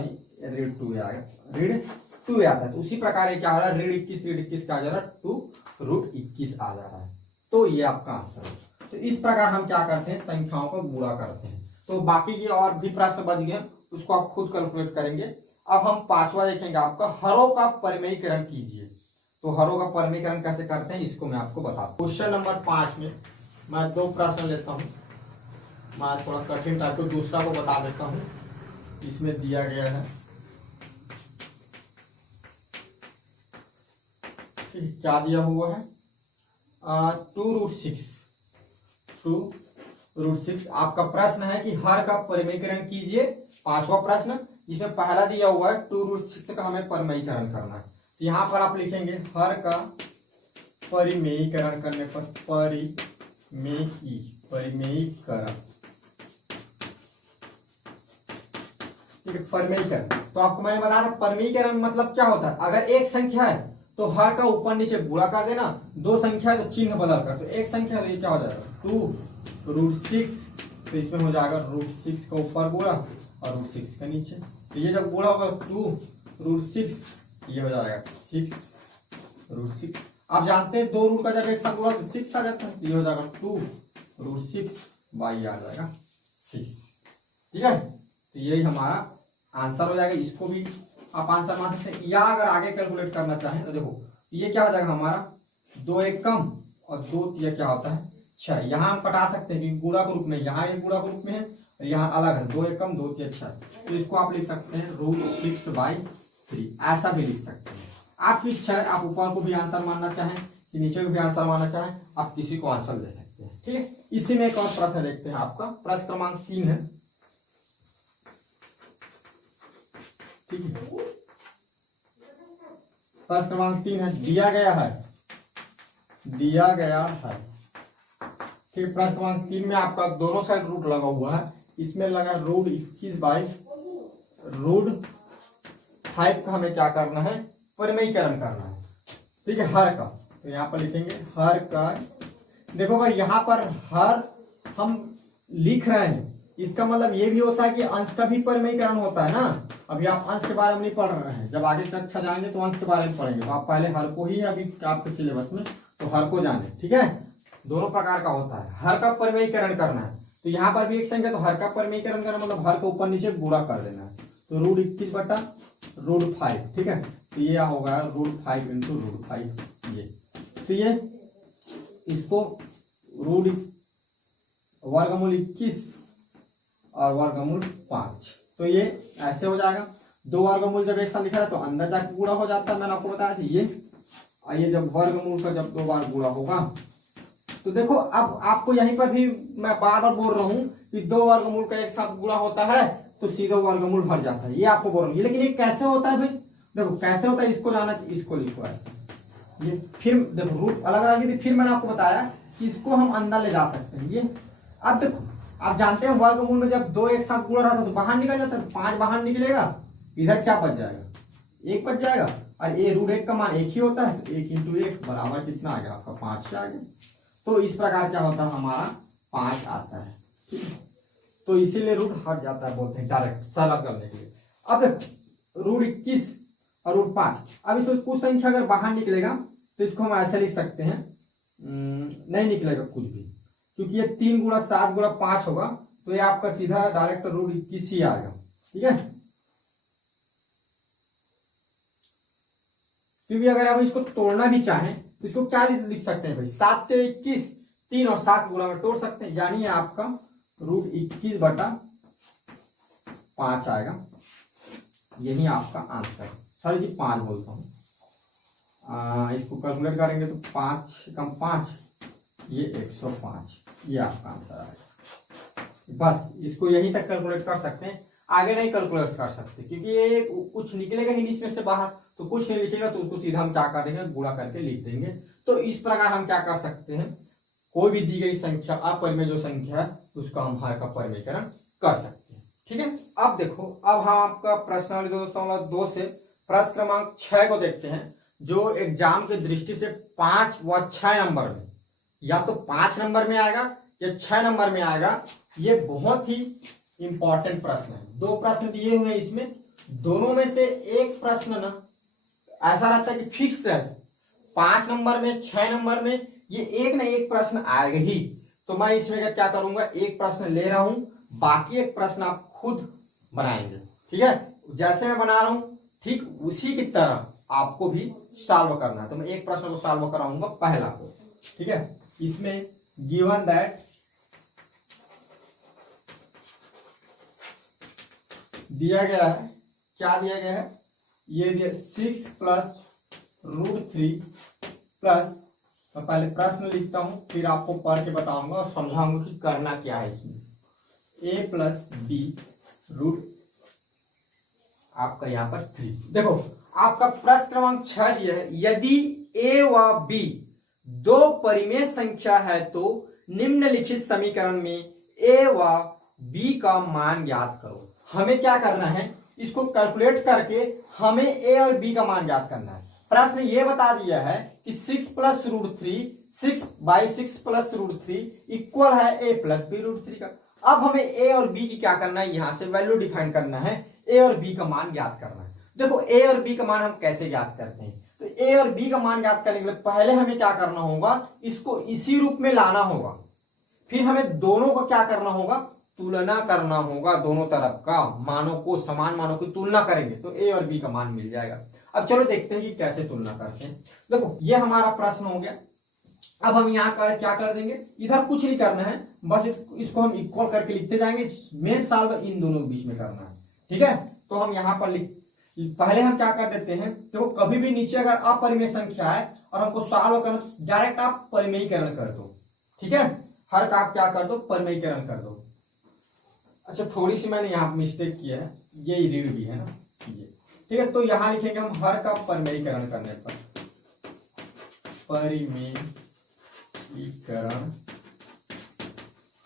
ऋण 2a आ गया, ऋण 2a आता है। तो उसी प्रकार क्या हो रहा है, ऋण 21 क्या आ जा रहा है, 2√21 आ जा रहा है। तो ये आपका आंसर है। तो इस प्रकार हम क्या करते हैं, संख्याओं को गुणा करते हैं। तो बाकी के और भी प्रश्न बच गए, उसको आप खुद कैलकुलेट करेंगे। अब हम 5वां देखेंगे, आपका हरों का परिमेयीकरण कीजिए। तो हरों का परिमेयीकरण कैसे करते हैं, इसको मैं आपको बताता हूं। क्वेश्चन नंबर 5 में मैं 2 प्रश्न लेता हूं, मैं थोड़ा कठिन टाइप को दूसरा को बता देता हूं। इसमें दिया गया है, क्या दिया हुआ है, 2√6 आपका प्रश्न है कि हर का परिमेयीकरण कीजिए। 5वां प्रश्न, जिसमें पहला दिया हुआ है 2√6 का हमें परिमेयीकरण करना है। तो यहाँ पर आप लिखेंगे हर का परिमेयीकरण करने पर, परिमेयीकरण, ठीक है, परिमेयीकरण। तो आपको मैंने बताया परिमेयीकरण मतलब क्या होता है, अगर एक संख्या है तो हर का ऊपर नीचे गुणा कर देना, 2 संख्या है तो चिन्ह बदल कर, तो एक संख्या है तो ये क्या हो जाएगा, 2√6, तो इसमें हो जाएगा √6 का ऊपर गुणा और √6 का नीचे। तो ये जब गुणा होगा 2√6, ये हो जाएगा 6√6। आप जानते हैं 2 रूट का जब एक साथ गुणा तो 6 आ जाता है, ये हो जाएगा 2√6 बाई आ जाएगा 6। ठीक है, तो यही हमारा आंसर हो जाएगा। इसको भी आप आंसर मान सकते हैं, या अगर आगे कैलकुलेट करना चाहें तो देखो ये क्या हो जाएगा हमारा, 2 एक कम और 2 ये क्या होता है 6। यहाँ हम कटा सकते हैं क्योंकि गुणा के रूप में, यहाँ एक गुणा के रूप में है और यहाँ अलग है, 2 एक कम 2 3 6। तो इसको आप लिख सकते हैं √6/3, ऐसा भी लिख सकते हैं। आपकी इच्छा है, आप ऊपर को भी आंसर मानना चाहें कि नीचे को भी आंसर मानना चाहें, आप किसी को आंसर दे सकते हैं। ठीक है, इसी में एक और प्रश्न देखते हैं, आपका प्रश्न क्रमांक 3 है। ठीक है, प्रश्न क्रमांक 3 है, दिया गया है। ठीक, प्रश्न क्रमांक 3 में आपका दोनों साइड रूट लगा हुआ है, इसमें लगा √21/√5 का हमें क्या करना है, परिमेयीकरण करना है। ठीक है, हर का, तो यहाँ पर लिखेंगे हर का। देखो भाई यहाँ पर हर हम लिख रहे हैं, इसका मतलब ये भी होता है कि अंश का भी परिमेयीकरण होता है ना। अभी आप अंश के बारे में नहीं पढ़ रहे हैं, जब आगे कक्षा जाएंगे तो अंश के बारे में पढ़ेंगे, तो आप पहले हर को ही अभी आपके सिलेबस में, तो हर को जाने। ठीक है, दोनों प्रकार का होता है, हर का परिमेयीकरण करना है। तो यहाँ पर भी एक संख्या, तो हर का परिमेयीकरण करना मतलब हर को ऊपर नीचे गुणा कर देना है। तो √21/√5, ठीक है। तो ये होगा √5 इंटू √5 ये। तो ये इसको वर्गमूल 21 और वर्गमूल 5, तो ये ऐसे हो जाएगा। 2 वर्गमूल जब एक साथ लिखा है तो अंदर जाके गुणा हो जाता है, मैंने आपको बताया था ये। और ये जब वर्गमूल का जब 2 बार गुणा होगा तो देखो, अब आपको यहीं पर भी मैं बार बार बोल रहा हूँ कि 2 वर्गमूल का एक साथ गुणा होता है तो सीधा वर्गमूल भर जाता है, ये आपको बोल रहा हूँ। लेकिन ये कैसे होता है भाई, देखो कैसे होता है, इसको जाना, इसको लिखो ऐसे। ये फिर देखो रूट अलग अलग, फिर मैंने आपको बताया कि इसको हम अंदर ले जा सकते हैं। ये अब देखो, आप जानते हैं वर्गमूल में जब 2 एक साथ गुणा रहता है तो बाहर निकल जाता है, 5 बाहर निकलेगा, इधर क्या बच जाएगा, 1 बच जाएगा। और ये √1 का मान 1 ही होता है, तो 1 × 1 बराबर कितना आ गया आपका 5 आ गया। तो इस प्रकार क्या होता है, हमारा 5 आता है, ठीक है। तो इसीलिए रूट हट जाता है, बोलते हैं डायरेक्ट सरल करने के लिए। अब √21 और √5, अब इसको कुछ संख्या अगर बाहर निकलेगा तो इसको हम ऐसे लिख सकते हैं, नहीं निकलेगा कुछ भी, क्योंकि ये 3 × 7 × 5 होगा, तो ये आपका सीधा डायरेक्ट √21 ही आएगा, ठीक है। क्योंकि अगर आप इसको तोड़ना भी चाहें तो इसको क्या लिख सकते हैं भाई, 7 से 21, 3 और 7 गुणा में तोड़ सकते हैं, यानी आपका √21/5 आएगा। यही आपका आंसर, सर जी 5 बोलता हूँ। इसको कैलकुलेट करेंगे तो 5 × 5 ये 105, ये आपका आंसर आएगा। बस इसको यहीं तक कैलकुलेट कर सकते हैं, आगे नहीं कैलकुलेट कर सकते, क्योंकि ये कुछ निकलेगा ही इसमें से बाहर, तो कुछ नहीं लिखेगा, तो उसको सीधा हम क्या कर देंगे, गुणा करके लिख देंगे। तो इस प्रकार हम क्या कर सकते हैं, कोई भी दी गई संख्या, अपरिमेय जो संख्या है उसका हम हर का परिमेयीकरण कर सकते हैं, ठीक है। अब देखो, अब हम आपका प्रश्न 2.2 से प्रश्न क्रमांक 6 को देखते हैं, जो एग्जाम की दृष्टि से 5 व 6 नंबर में, या तो 5 नंबर में आएगा या 6 नंबर में आएगा। ये बहुत ही इंपॉर्टेंट प्रश्न है। 2 प्रश्न दिए हुए हैं इसमें, दोनों में से एक प्रश्न ना ऐसा रहता है कि फिक्स है, 5 नंबर में 6 नंबर में ये एक ना एक प्रश्न आएगा ही। तो मैं इसमें क्या करूंगा, एक प्रश्न ले रहा हूं, बाकी एक प्रश्न आप खुद बनाएंगे, ठीक है। जैसे मैं बना रहा हूं ठीक उसी की तरह आपको भी सॉल्व करना है। तो मैं एक प्रश्न को सॉल्व कराऊंगा, पहला को, ठीक है। इसमें गिवन दैट दिया गया है, क्या दिया गया है, ये दिया 6 + √3 प्लस, मैं पहले प्रश्न लिखता हूं फिर आपको पढ़ के बताऊंगा और समझाऊंगा कि करना क्या है इसमें। a + b रूट आपका यहाँ पर 3। देखो आपका प्रश्न क्रमांक 6 दिया है, यदि a व b 2 परिमेय संख्या है तो निम्नलिखित समीकरण में a व b का मान ज्ञात करो। हमें क्या करना है, इसको कैलकुलेट करके हमें a और b का मान ज्ञात करना है। प्रश्न ये बता दिया है कि 6 + √3, 6/6 + √3 इक्वल है a + b √3 का। अब हमें a और b की क्या करना है, यहां से वैल्यू डिफाइन करना है, a और b का मान ज्ञात करना है। देखो a और b का मान हम कैसे ज्ञात करते हैं, तो a और b का मान ज्ञात करने के लिए पहले हमें क्या करना होगा, इसको इसी रूप में लाना होगा, फिर हमें दोनों को क्या करना होगा, तुलना करना होगा, दोनों तरफ का मानों को, समान मानों की तुलना करेंगे तो a और b का मान मिल जाएगा। अब चलो देखते हैं कि कैसे तुलना करते हैं। देखो ये हमारा प्रश्न हो गया। अब हम यहाँ क्या कर देंगे, इधर कुछ नहीं करना है, बस इसको हम इक्वल करके लिखते जाएंगे। मेन सॉल्व इन दोनों के बीच में करना है, ठीक है। तो हम यहाँ पर पहले हम क्या कर देते हैं, देखो कभी भी नीचे अगर अपरिमेय संख्या है और हमको सॉल्व करना, डायरेक्ट आप परिमेयीकरण कर दो, ठीक है। हर का आप क्या कर दो, परिमेयीकरण कर दो। अच्छा थोड़ी सी मैंने यहाँ मिस्टेक किया है, ये रीड भी है ना ये, ठीक है। तो यहाँ लिखेंगे हम हर का परिमेयीकरण करने पर, परिमेयीकरण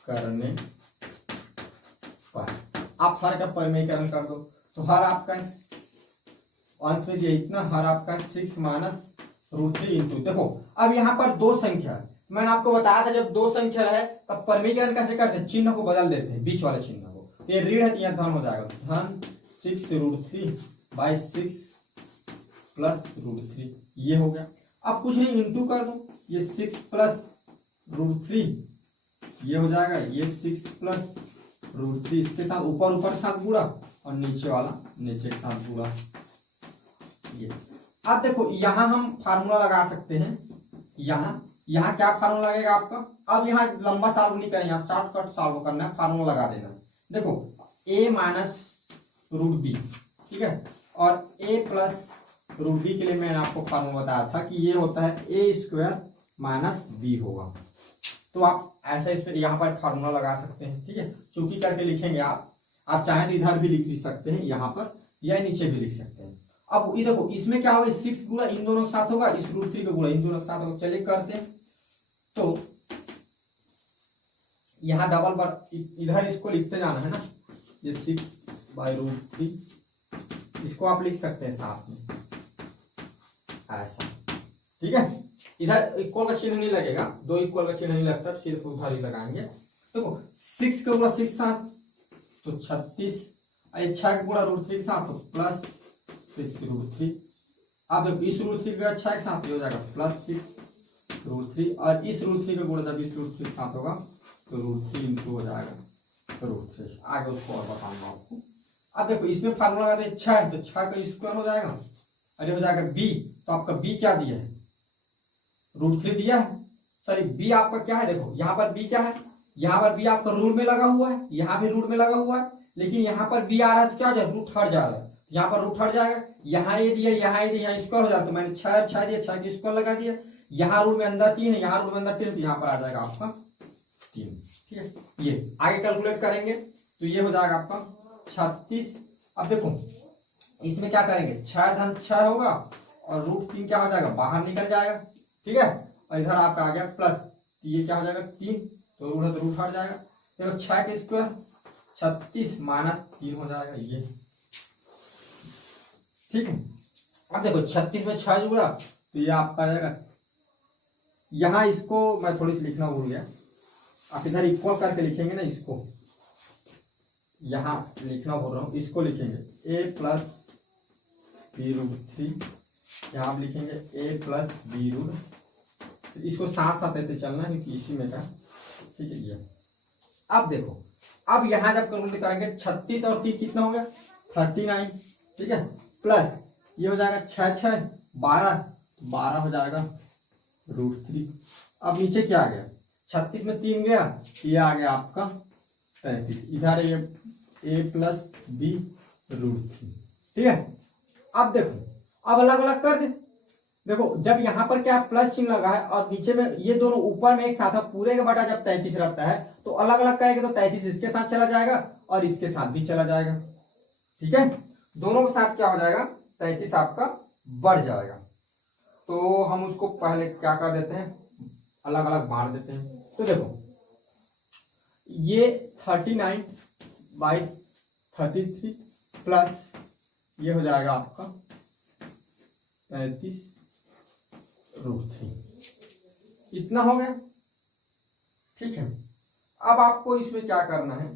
करने पर आप हर का परिमेयीकरण कर दो, तो हर आपका अंश में इतना, हर आपका 6 - √3 इंटू, देखो अब यहाँ पर 2 संख्या है, मैंने आपको बताया था जब 2 संख्या है तब परिमेयीकरण कैसे करते हैं, चिन्ह को बदल देते हैं, बीच वाले चिन्ह को। तो ये ऋण है तो यहाँ धन हो जाएगा, धन 6 √3/6 + √3, ये हो गया। अब कुछ नहीं, इंटू कर दो, ये 6 + √3 ये हो जाएगा ये 6 प्लस √3 इसके साथ ऊपर साथ गुणा और नीचे वाला नीचे के साथ गुणा। ये अब देखो यहाँ हम फार्मूला लगा सकते हैं। यहाँ क्या फार्मूला लगेगा आपका? अब यहाँ लंबा सॉल्व नहीं करें, यहाँ शॉर्टकट सॉल्व करना है, फार्मूला लगा देना। देखो a माइनस √b, ठीक है, और a प्लस √b के लिए मैंने आपको फार्मूला बताया था कि ये होता है a² माइनस b होगा। तो आप ऐसा इस पर यहाँ पर फार्मूला लगा सकते हैं, ठीक है, चूंकि करके लिखेंगे आप चाहें तो इधर भी लिख सकते हैं, यहाँ पर या नीचे भी लिख सकते हैं। अब ये देखो इसमें क्या होगा, 6 गुणा इन दोनों के साथ होगा, इस √3 का गुणा इन दोनों के साथ होगा। चलिए करते हैं। तो यहाँ डबल बार इधर इसको लिखते जाना है ना, ये 6/√3 इसको आप लिख सकते हैं साथ में ऐसा, ठीक है। इधर इक्वल का चिन्ह नहीं लगेगा, 2 इक्वल का चिन्ह नहीं लगता, सिर्फ उधर ही लगाएंगे। देखो 6 का गुणा 6 साथ तो 36, 6 का गुणा √3 के साथ तो प्लस 6√3। अब इस √3 का 6 के साथ हो जाएगा प्लस 6√3, और इस √3 का गुणा जब इस √3 के साथ होगा तो √3 इंटू हो जाएगा √3। आगे उसको और बताऊंगा आपको। अब देखो इसमें फार्मूला लगाते हैं 6, तो 6 का स्क्वायर हो जाएगा, अरे हो जाएगा b। तो आपका b क्या दिया है? √3 दिया है, सॉरी b आपका क्या है? देखो यहाँ पर b क्या है, यहाँ पर b आपका रूट में लगा हुआ है, यहाँ भी रूट में लगा हुआ है, लेकिन यहाँ पर b आ रहा है तो क्या हो जाएगा, रूट हट जा रहा है, यहाँ पर रूट हट जाएगा। यहाँ ये दिया, यहाँ ये दिया, यहाँ स्क्वायर हो जाएगा, तो मैंने 6 दिया, 6 की स्क्वायर लगा दिया। यहाँ रूट में अंदर 3 है, यहाँ रूट में अंदर 3, तो यहाँ पर आ जाएगा आपका 3, ठीक है। ये आगे कैलकुलेट करेंगे तो ये हो जाएगा आपका 36। अब देखो इसमें क्या करेंगे, 6 धन 6 होगा और √3 क्या हो जाएगा, बाहर निकल जाएगा, ठीक है। और इधर आपका आ गया प्लस, ये क्या हो जाएगा 3, तो रूट हट जाएगा। देखो 6 के स्क्वायर 36 माइनस 3 हो जाएगा ये, ठीक है। अब देखो 36 में 6 जुड़ा तो ये आपका आ जाएगा, यहाँ इसको मैं थोड़ी सी लिखना भूल गया, आप इधर इक्वल करके लिखेंगे ना, इसको यहाँ लिखना बोल रहा हूँ, इसको लिखेंगे a प्लस b√3, यहाँ आप लिखेंगे a प्लस b√, इसको साथ साथ ऐसे चलना है क्योंकि इसी में का, ठीक है। ये अब देखो, अब यहाँ जब कैलकुलेट करेंगे 36 और 3 कितना हो गया 39, ठीक है, प्लस ये हो जाएगा 6 6 12 हो जाएगा √3। अब नीचे क्या आ गया, 36 में 3 गया, ये आ गया आपका 35, इधर ये a प्लस b√3, ठीक है। अब देखो अब अलग अलग कर दे। देखो जब यहाँ पर क्या प्लस चिन्ह लगा है और नीचे में ये दोनों ऊपर में एक साथ है, पूरे का बटा जब 33 रहता है तो अलग अलग करेंगे तो 33 इसके साथ चला जाएगा और इसके साथ भी चला जाएगा, ठीक है। दोनों के साथ क्या हो जाएगा, 33 आपका बढ़ जाएगा। तो हम उसको पहले क्या कर देते हैं, अलग अलग बांट देते हैं। तो देखो ये 39/33 प्लस ये हो जाएगा आपका 35√3, इतना हो गया, ठीक है। अब आपको इसमें क्या करना है,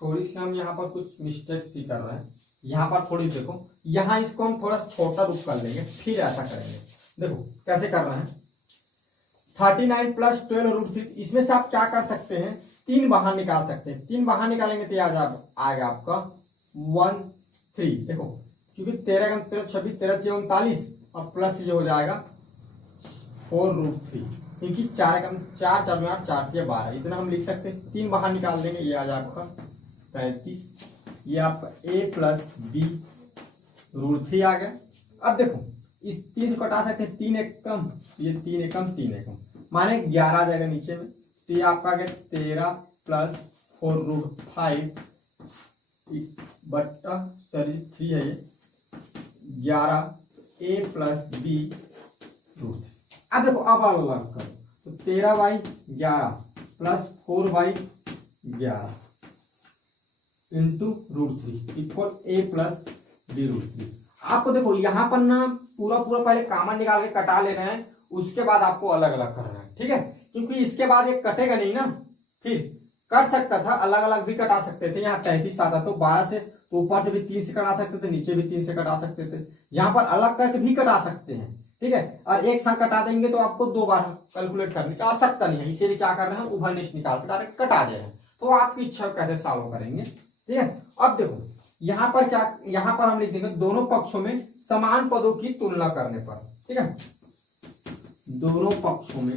थोड़ी सी हम यहाँ पर कुछ मिस्टेक्स भी कर रहे हैं, यहाँ पर थोड़ी देखो, यहाँ इसको हम थोड़ा छोटा रूप कर लेंगे, फिर ऐसा करेंगे। देखो कैसे कर रहे हैं, 39 प्लस 12√3, इसमें से आप क्या कर सकते हैं, 3 बाहर निकाल सकते हैं। 3 बाहर निकालेंगे तो आएगा आपका 13। देखो क्योंकि 13 26 13 39 और प्लस ये हो जाएगा 4√3, क्योंकि 4 4 12 इतना हम लिख सकते हैं। 3 बाहर निकाल देंगे, ये आ जाएगा आपका 35, ये आपका a प्लस b√3 आ गया। अब देखो इस 3 को हटा सकते हैं, 3 एक कम, ये 3 एक कम 3 एक कम, माने 11 आ जाएगा नीचे में। तो ये आपका आ गया 13 प्लस 4√5 बट्टा 3 है ये 11 a प्लस b√3। अब देखो अब अलग करो, तो 13/11 plus 4/11 into √3 equal a plus b√3। आपको देखो यहाँ पर ना पूरा पहले कॉमन निकाल के कटा लेना है, उसके बाद आपको अलग अलग करना है, ठीक है। क्योंकि इसके बाद ये कटेगा नहीं ना, फिर कर सकता था अलग अलग भी कटा सकते थे। यहाँ 33 आता तो 12 से ऊपर से भी 3 से कटा सकते थे, नीचे भी 3 से कटा सकते थे, यहाँ पर अलग करके भी कटा सकते हैं, ठीक है। और एक साथ कटा देंगे तो आपको 2 बार कैलकुलेट करने की आवश्यकता नहीं है, इसीलिए क्या कर रहे हैं, उभयनिष्ठ निकाल के डायरेक्ट कटा दे रहे हैं। तो आपकी इच्छा कैसे सॉल्व करेंगे, ठीक है। अब देखो यहाँ पर क्या, यहाँ पर हम लिख देंगे दोनों पक्षों में समान पदों की तुलना करने पर, ठीक है। दोनों पक्षों में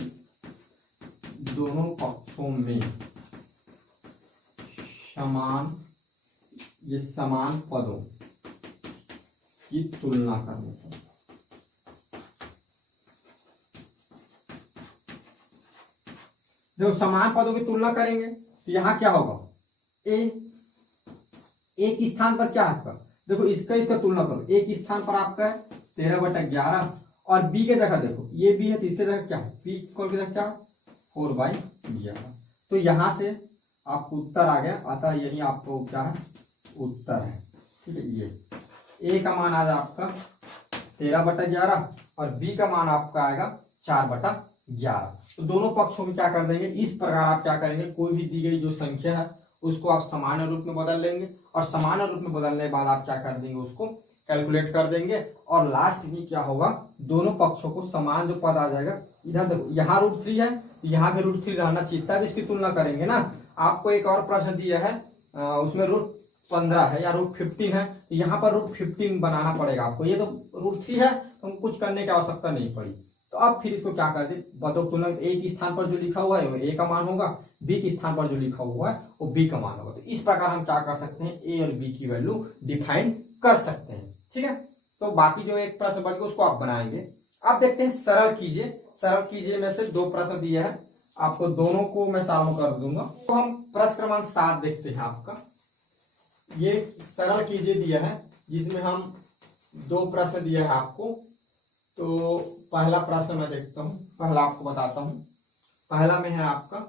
समान, ये समान पदों की तुलना करने पर, देखो समान पदों की तुलना करेंगे तो यहाँ क्या होगा, एक स्थान पर क्या है, देखो इसका तुलना करो, एक स्थान पर आपका है 13/11 और बी के जगह देखो ये बी है तो इसके जगह क्या है, बी इक्वल की जगह क्या 4/11। तो यहाँ से आपको उत्तर आ गया, अतः यही आपको क्या है, उत्तर है, ठीक है। ये ए का मान आ जाए आपका 13/11 और बी का मान आपका आएगा 4/11। तो दोनों पक्षों में क्या कर देंगे, इस प्रकार आप क्या करेंगे, कोई भी दी गई जो संख्या है उसको आप सामान्य रूप में बदल लेंगे और सामान्य रूप में बदलने के बाद आप क्या कर देंगे, उसको कैलकुलेट कर देंगे और लास्ट में क्या होगा, दोनों पक्षों को समान जो पद आ जाएगा, इधर देखो यहाँ √3 है, यहाँ भी √3 रहना चाहिए, तब इसकी तुलना करेंगे ना। आपको एक और प्रश्न दिया है उसमें √15 है या √15 है, तो यहाँ पर √15 बनाना पड़ेगा आपको, ये तो √3 है तो कुछ करने की आवश्यकता नहीं पड़ी। तो अब फिर इसको क्या कर दे, पदों की तुलना, ए के स्थान पर जो लिखा हुआ है वो ए का मान होगा, बी के स्थान पर जो लिखा हुआ है वो बी का मान होगा। तो इस प्रकार हम क्या कर सकते हैं, ए और बी की वैल्यू डिफाइन कर सकते हैं, ठीक है। तो बाकी जो एक प्रश्न बच गया उसको आप बनाएंगे। अब देखते हैं सरल कीजिए में से 2 प्रश्न दिए हैं, आपको दोनों को मैं सॉल्व कर दूंगा। तो हम प्रश्न क्रमांक 7 देखते हैं आपका, ये सरल कीजिए दिया है जिसमें हम 2 प्रश्न दिए हैं आपको। तो पहला प्रश्न मैं देखता हूँ, पहला आपको बताता हूँ। पहला में है आपका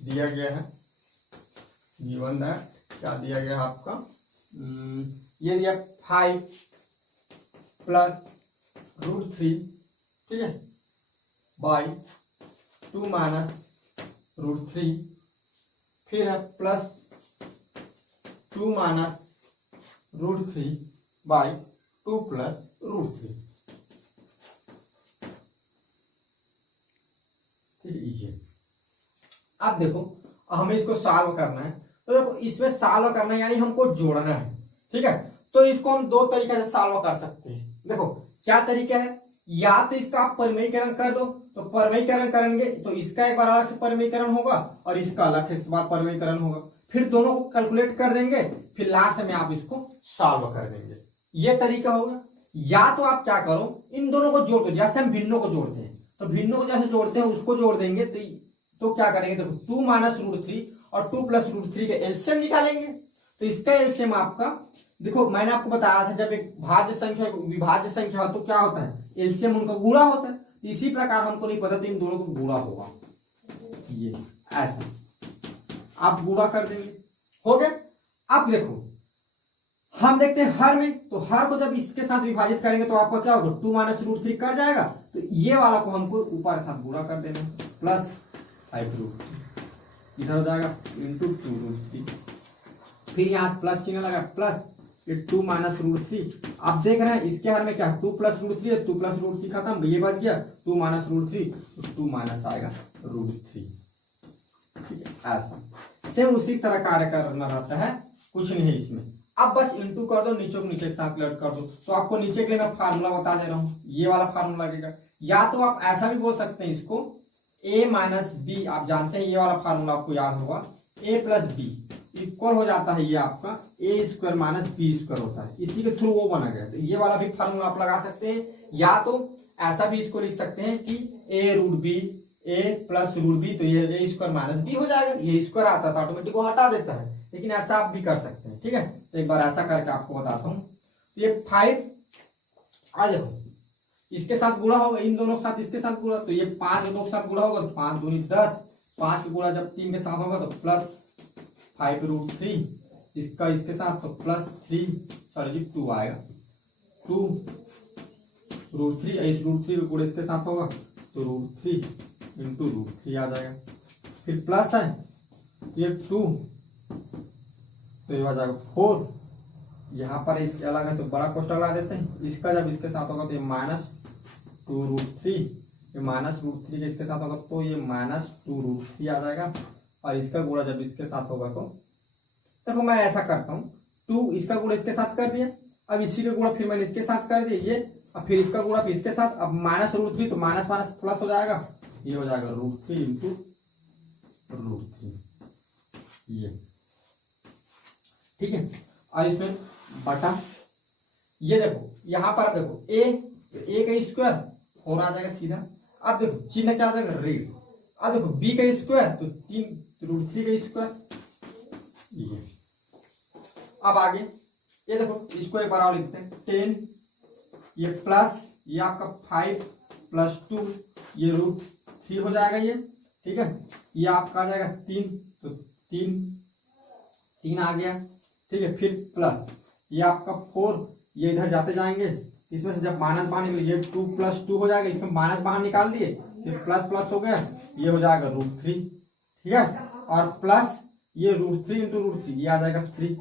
दिया गया है, गिवन दैट क्या दिया गया है आपका, ये दिया 5 + √3, ठीक है, बाई 2 - √3, फिर है +2 - √3 बाई 2 + √3, अब देखो हमें इसको सॉल्व करना है। तो देखो इसमें सॉल्व करना है यानी हमको जोड़ना है, ठीक है। तो इसको हम 2 तरीके से सॉल्व कर सकते हैं। देखो क्या तरीका है, या तो इसका आप परिमेयीकरण कर दो, तो परिमेयीकरण करेंगे तो इसका एक बार अलग से परिमेयीकरण होगा और इसका अलग से इस बार परिमेयीकरण होगा, फिर दोनों को कैलकुलेट कर देंगे, फिर लास्ट में आप इसको सॉल्व कर देंगे, ये तरीका होगा। या तो आप क्या करो, इन दोनों को जोड़ दो, जैसे हम भिन्नों को जोड़ते हैं, तो भिन्नों को जैसे जोड़ते हैं उसको जोड़ देंगे, तो क्या करेंगे, देखो 2 - √3 और 2 + √3 के एलसीएम निकालेंगे। तो इसका एलसीएम आपका, देखो मैंने आपको बताया था जब एक भाज्य संख्या विभाज्य संख्या हो तो क्या होता है, एलसीएम उनका गुणा होता है। इसी प्रकार हमको नहीं पता तो इन दोनों को गुणा होगा, ये ऐसा आप गुणा कर देंगे, हो गया। अब देखो हम देखते हैं हर में, तो हर को जब इसके साथ विभाजित करेंगे तो आपका क्या होगा, 2 - √3 कट जाएगा, तो ये वाला को हमको ऊपर के साथ गुणा कर देना, +5√3 इधर हो जाएगा × 2√3, फिर यहाँ प्लस चिन्ह लगा, प्लस 2 - √3। आप देख रहे हैं इसके हर में क्या है, 2 + √3 है, 2 + √3 खत्म, ये बच गया 2 - √3, तो 2 माइनस आएगा √3, ठीक है। ऐसा सेम उसी तरह कार्य करना रहता है, कुछ नहीं है इसमें। अब बस इंटू कर दो, नीचे को नीचे के साथ लट कर दो। तो आपको नीचे के मैं फार्मूला बता दे रहा हूँ, ये वाला फार्मूला लगेगा। या तो आप ऐसा भी बोल सकते हैं इसको, a - b, आप जानते हैं ये वाला फार्मूला आपको याद होगा, a + b इक्वल हो जाता है ये आपका a² - b² होता है, इसी के थ्रू वो बना गया। तो ये वाला भी फार्मूला आप लगा सकते हैं, या तो ऐसा भी इसको लिख सकते हैं कि a√b a + √b, तो ये a² - b हो जाएगा, ये स्क्वायर आता था ऑटोमेटिक वो हटा देता है, लेकिन ऐसा आप भी कर सकते हैं, ठीक है। तो एक बार ऐसा करके आपको बताता हूँ। ये 5 आ जाओ, इसके साथ गुणा होगा, इन दोनों के साथ इसके साथ गुणा, तो ये 5 दोनों के साथ गुणा होगा, 5 दूनी 10, 5 गुणा जब 3 के साथ होगा तो +5√3, इसका इसके साथ तो +2 आएगा, 2√3, इस √3 का गुणा इसके साथ होगा तो √3 × √3 आ जाएगा, फिर प्लस है ये 2, तो ये आ जाएगा 4 यहाँ पर इसके अलग है तो बड़ा कोष्टक लगा देते हैं। इसका जब इसके साथ होगा तो ये -2√3, ये -√3 के इसके साथ होगा तो ये -2√3 आ जाएगा। और इसका गुणा जब इसके साथ होगा तो देखो मैं ऐसा करता हूँ, 2 इसका गुणा इसके साथ कर दिया, अब इसी का गुणा फिर मैंने इसके साथ कर दिया ये, अब फिर इसका गुणा फिर इसके साथ, अब -√3 तो माइनस माइनस प्लस हो जाएगा, ये हो जाएगा √3 × √3 ये, ठीक है। और इसमें बटा ये देखो यहाँ पर देखो a का स्क्वायर 4 आ जाएगा सीधा। अब देखो चिन्ह क्या आ जाएगा ऋण। अब देखो b का स्क्वायर तो 3√3 का स्क्वायर ये। अब आगे ये देखो इसको एक बार और लिखते हैं 10 ये प्लस ये आपका 5 + 2 ये √3 हो जाएगा ये, ठीक है। ये आपका आ जाएगा 3 तो 3 आ गया, ठीक है। फिर प्लस ये आपका 4 ये इधर जाते जाएंगे, इसमें से जब माइनस बाहर निकले ये 2 + 2 हो जाएगा, इसमें माइनस बाहर निकाल दिए फिर प्लस प्लस हो गया, ये हो जाएगा √3, ठीक है। और प्लस ये √3 × √3 ये आ जाएगा 3,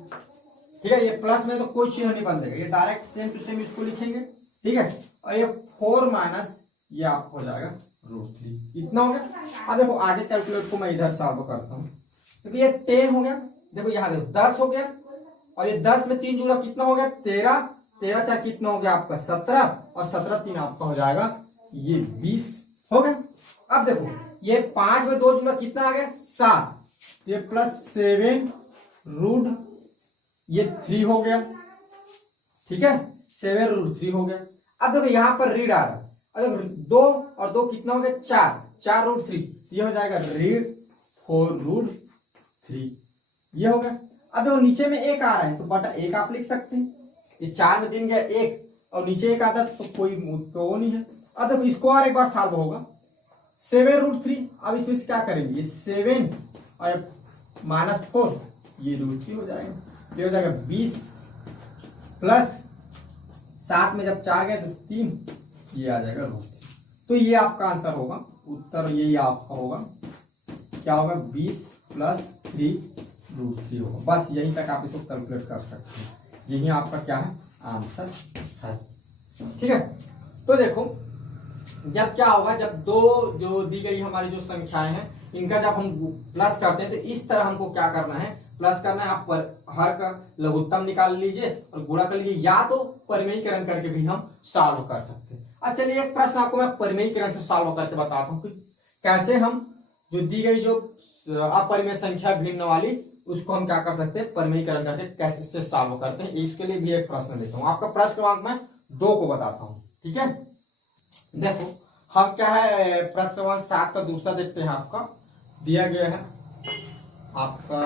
ठीक है। ये प्लस में तो कोई चिन्ह नहीं बदलेगा, ये डायरेक्ट सेम टू सेम इसको लिखेंगे, ठीक है। और ये 4 माइनस ये आपको हो जाएगा √3, इतना हो गया। अब देखो आगे कैलकुलेट को मैं इधर सॉल्व करता हूँ, तो ये 10 हो गया, देखो यहाँ देखो 10 हो गया, और ये 10 में 3 जुड़ा कितना हो गया 13, 13 चार कितना हो गया आपका 17, और 17 3 आपका हो जाएगा ये 20 हो गया। अब देखो ये 5 में 2 जुड़ा कितना आ गया 7, ये +7 ये 3 हो गया, ठीक है, 7 √3 हो गया। अब देखो यहाँ पर रीड आ रहा है, अगर 2 और 2 कितना हो गया 4 √3, ये हो जाएगा √4 ये हो गया। अब देखो नीचे में 1 आ रहा है तो बटा 1 आप लिख सकते हैं, ये 4 में 3 गया 1 और नीचे 1 आता तो कोई तो वो नहीं है। अब देखो इसको और एक बार सॉल्व होगा 7 √3, अब इसमें से क्या करेंगे ये 7 और -4 ये √3 हो जाएगा, ये हो जाएगा 20 प्लस 7 में जब 4 गया तो 3 ये आ जाएगा √3। तो ये आपका आंसर होगा, उत्तर यही आपका होगा, क्या होगा 20 + 3 √3 होगा। बस यहीं तक आप इसको कैलकुलेट कर सकते हैं, यही आपका क्या है आंसर है, ठीक है। तो देखो जब क्या होगा, जब दो जो दी गई हमारी जो संख्याएं हैं इनका जब हम प्लस करते हैं तो इस तरह हमको क्या करना है, प्लस करना है। आप हर का लघुत्तम निकाल लीजिए और गुणा कर लीजिए, या तो परिमेयीकरण करके भी हम सॉल्व कर सकते हैं। अब चलिए एक प्रश्न आपको मैं परिमेयीकरण से सॉल्व करके बताता हूँ कि कैसे हम जो दी गई जो अपरिमेय संख्या भिन्न वाली उसको हम क्या कर सकते हैं परिमेयीकरण करके कैसे से सॉल्व करते हैं। इसके लिए भी एक प्रश्न देता हूँ, आपका प्रश्न क्रमांक मैं 2 को बताता हूँ, ठीक है। देखो हम क्या है प्रश्न क्रमांक 7 का दूसरा देखते हैं। आपका दिया गया है, आपका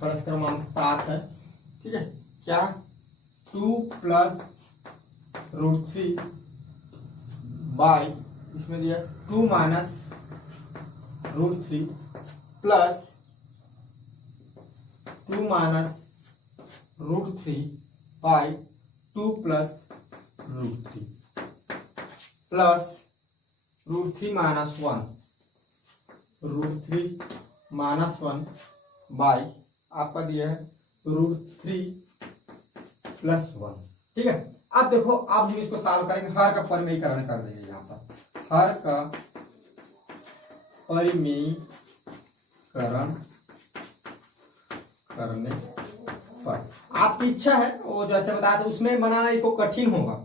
प्रश्न क्रमांक 7 है, ठीक है। क्या 2 + √3 बाई इसमें दिया 2 - √3 प्लस 2 - √3 बाई 2 + √3 प्लस √3 - 1 √3 - 1 बाई आपका दिया है √3 + 1, ठीक है। अब देखो अब हम इसको सॉल्व करेंगे, हर का परिमेयीकरण कर देंगे। यहाँ पर हर का परिमेयीकरण करने पर आपकी इच्छा है वो जैसे बताया था उसमें बनाना इसको कठिन होगा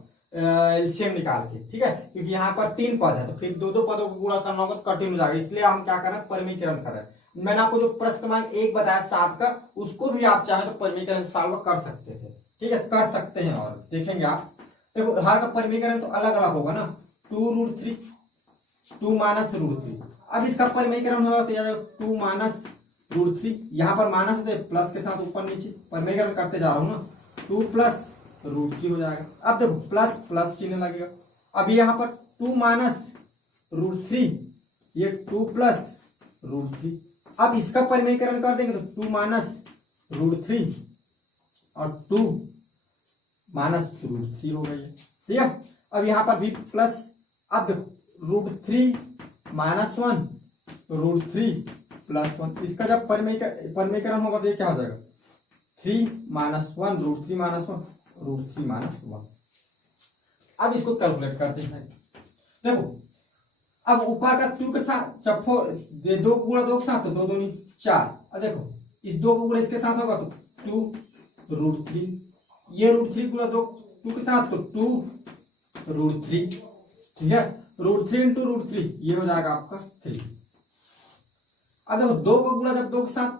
एलसीएम निकाल के, ठीक है, क्योंकि यहाँ पर 3 पद है तो फिर 2 पदों को गुणा करना होगा तो कठिन हो जाएगा, इसलिए हम क्या कर रहे हैं परिमेयीकरण कर रहे हैं। मैंने आपको जो प्रश्न क्रमांक 1 बताया 7 का, उसको भी आप चाहे तो परिमेयीकरण सॉल्व कर सकते थे, ठीक है, कर सकते हैं। और देखेंगे आप, देखो हर का परिमेयीकरण तो अलग अलग होगा ना, 2 √3 अब इसका परिमेयीकरण होगा तो 2 √3 यहाँ पर माइनस है प्लस के साथ ऊपर नीचे परिमेयीकरण करते जा रहा हूँ ना, 2 + √3 हो जाएगा। अब देखो प्लस प्लस चिन्ह लगेगा, अब यहाँ पर 2 - √3 ये 2 + √3, अब इसका परिमेयीकरण कर देंगे तो 2 - √3 और 2 - √3 हो गई, ठीक है। अब यहाँ पर भी प्लस, अब देखो √3 - 1 √3 + 1, इसका जब परिमेयीकरण होगा तो ये क्या हो जाएगा 3 - 1 √3 - 1 √3 - 1। अब इसको कैलकुलेट करते हैं। देखो अब ऊपर का 2 के साथ जब 2 गुणा 2 के साथ तो 2 दूनी 4। अब देखो इस 2 को गुणा इसके साथ होगा तो 2 √3, ये √3 गुणा 2 के साथ तो 2 √3, ठीक है। √3 × √3 ये हो जाएगा आपका 3। अब देखो 2 को गुणा जब 2 के साथ,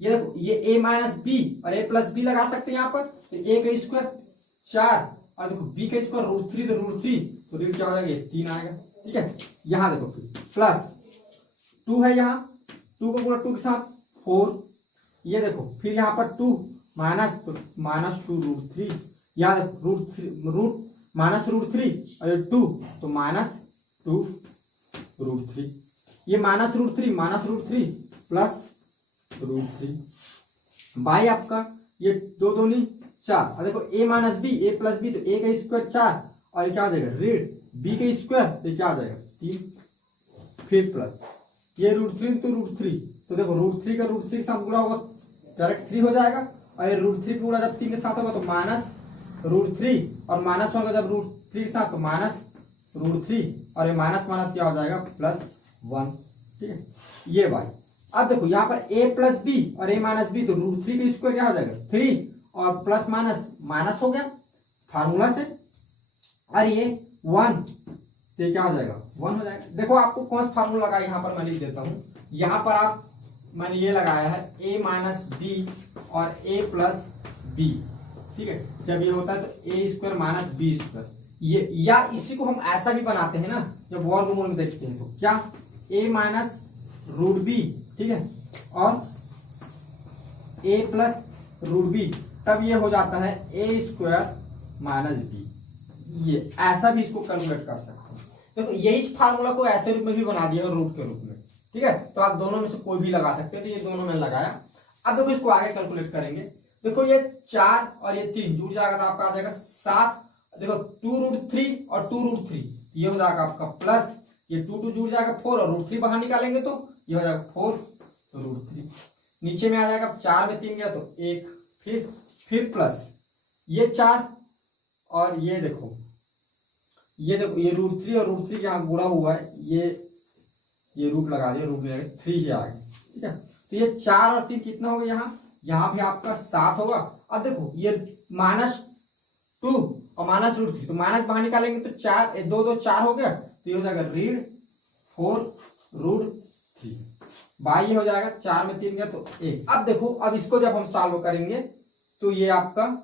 ये देखो ये a - b और a + b लगा सकते हैं यहाँ पर, तो a का स्क्वायर 4 और देखो b का स्क्वायर √3 तो √3 तो ऋण क्या हो जाएगा 3 आएगा, ठीक है। यहाँ देखो फिर प्लस 2 है, यहाँ 2 को गुणा 2 के साथ 4, ये देखो फिर यहाँ पर 2 माइनस तो -2 √3, यहाँ देखो -√3 और 2 तो -2 √3, ये -√3 प्लस √3 बाई आपका ये 2 दूनी 4। और देखो a - b a + b तो a का स्क्वायर 4 और क्या हो जाएगा ऋण b का स्क्वायर तो क्या हो जाएगा 3, फिर प्लस ये √3 तो √3 तो देखो √3 का √3 के साथ गुणा होगा डायरेक्ट 3 हो जाएगा, और ये √3 गुणा जब 3 के साथ होगा तो -√3 और -1 का जब √3 के साथ तो -√3 और ये माइनस क्या हो जाएगा +1, ठीक है। ये बाई अब देखो यहाँ पर a + b और a - b तो √3 का स्क्वायर क्या हो जाएगा 3 और प्लस माइनस हो गया फार्मूला से, और ये 1 ये क्या हो जाएगा 1 हो जाएगा। देखो आपको कौन सा फार्मूला लगाया यहाँ पर मैं लिख देता हूँ। यहाँ पर आप मैंने ये लगाया है a - b और a + b, ठीक है। जब ये होता है तो a² - b², ये या इसी को हम ऐसा भी बनाते हैं ना, जब वर्गमूल में देखते हैं तो क्या a - √b, ठीक है, और a + √b, तब ये हो जाता है a² - b। ये ऐसा भी इसको कैलकुलेट कर सकते हैं। देखो यही फार्मूला को ऐसे रूप में भी बना दिया रूट के रूप में, ठीक है। तो आप दोनों में से कोई भी लगा सकते हैं, तो ये दोनों में लगाया। अब देखो इसको आगे कैलकुलेट करेंगे। देखो ये 4 और ये 3 जुड़ जाएगा तो आपका आ जाएगा 7। देखो 2√3 और 2√3 ये हो जाएगा आपका प्लस, ये 2 जुड़ जाएगा 4 और √3 बाहर निकालेंगे तो ये हो जाएगा 4 तो √3 नीचे में आ जाएगा। 4 में 3 गया तो 1, फिर प्लस ये 4 और ये देखो ये √3 और √3 यहाँ गुणा हुआ है, ये रूट लगा दिया, रूट में 3 ही आ गया, ठीक है। तो ये 4 और 3 कितना हो गया यहाँ भी आपका 7 होगा। अब देखो ये -2 और -√3 तो माइनस बाहर निकालेंगे तो 4 2 2 4 हो गया, तो ये हो जाएगा ऋण 4√3 बाई हो जाएगा। 4 में 3 गया तो 1। अब देखो अब इसको जब हम सॉल्व करेंगे तो ये आपका,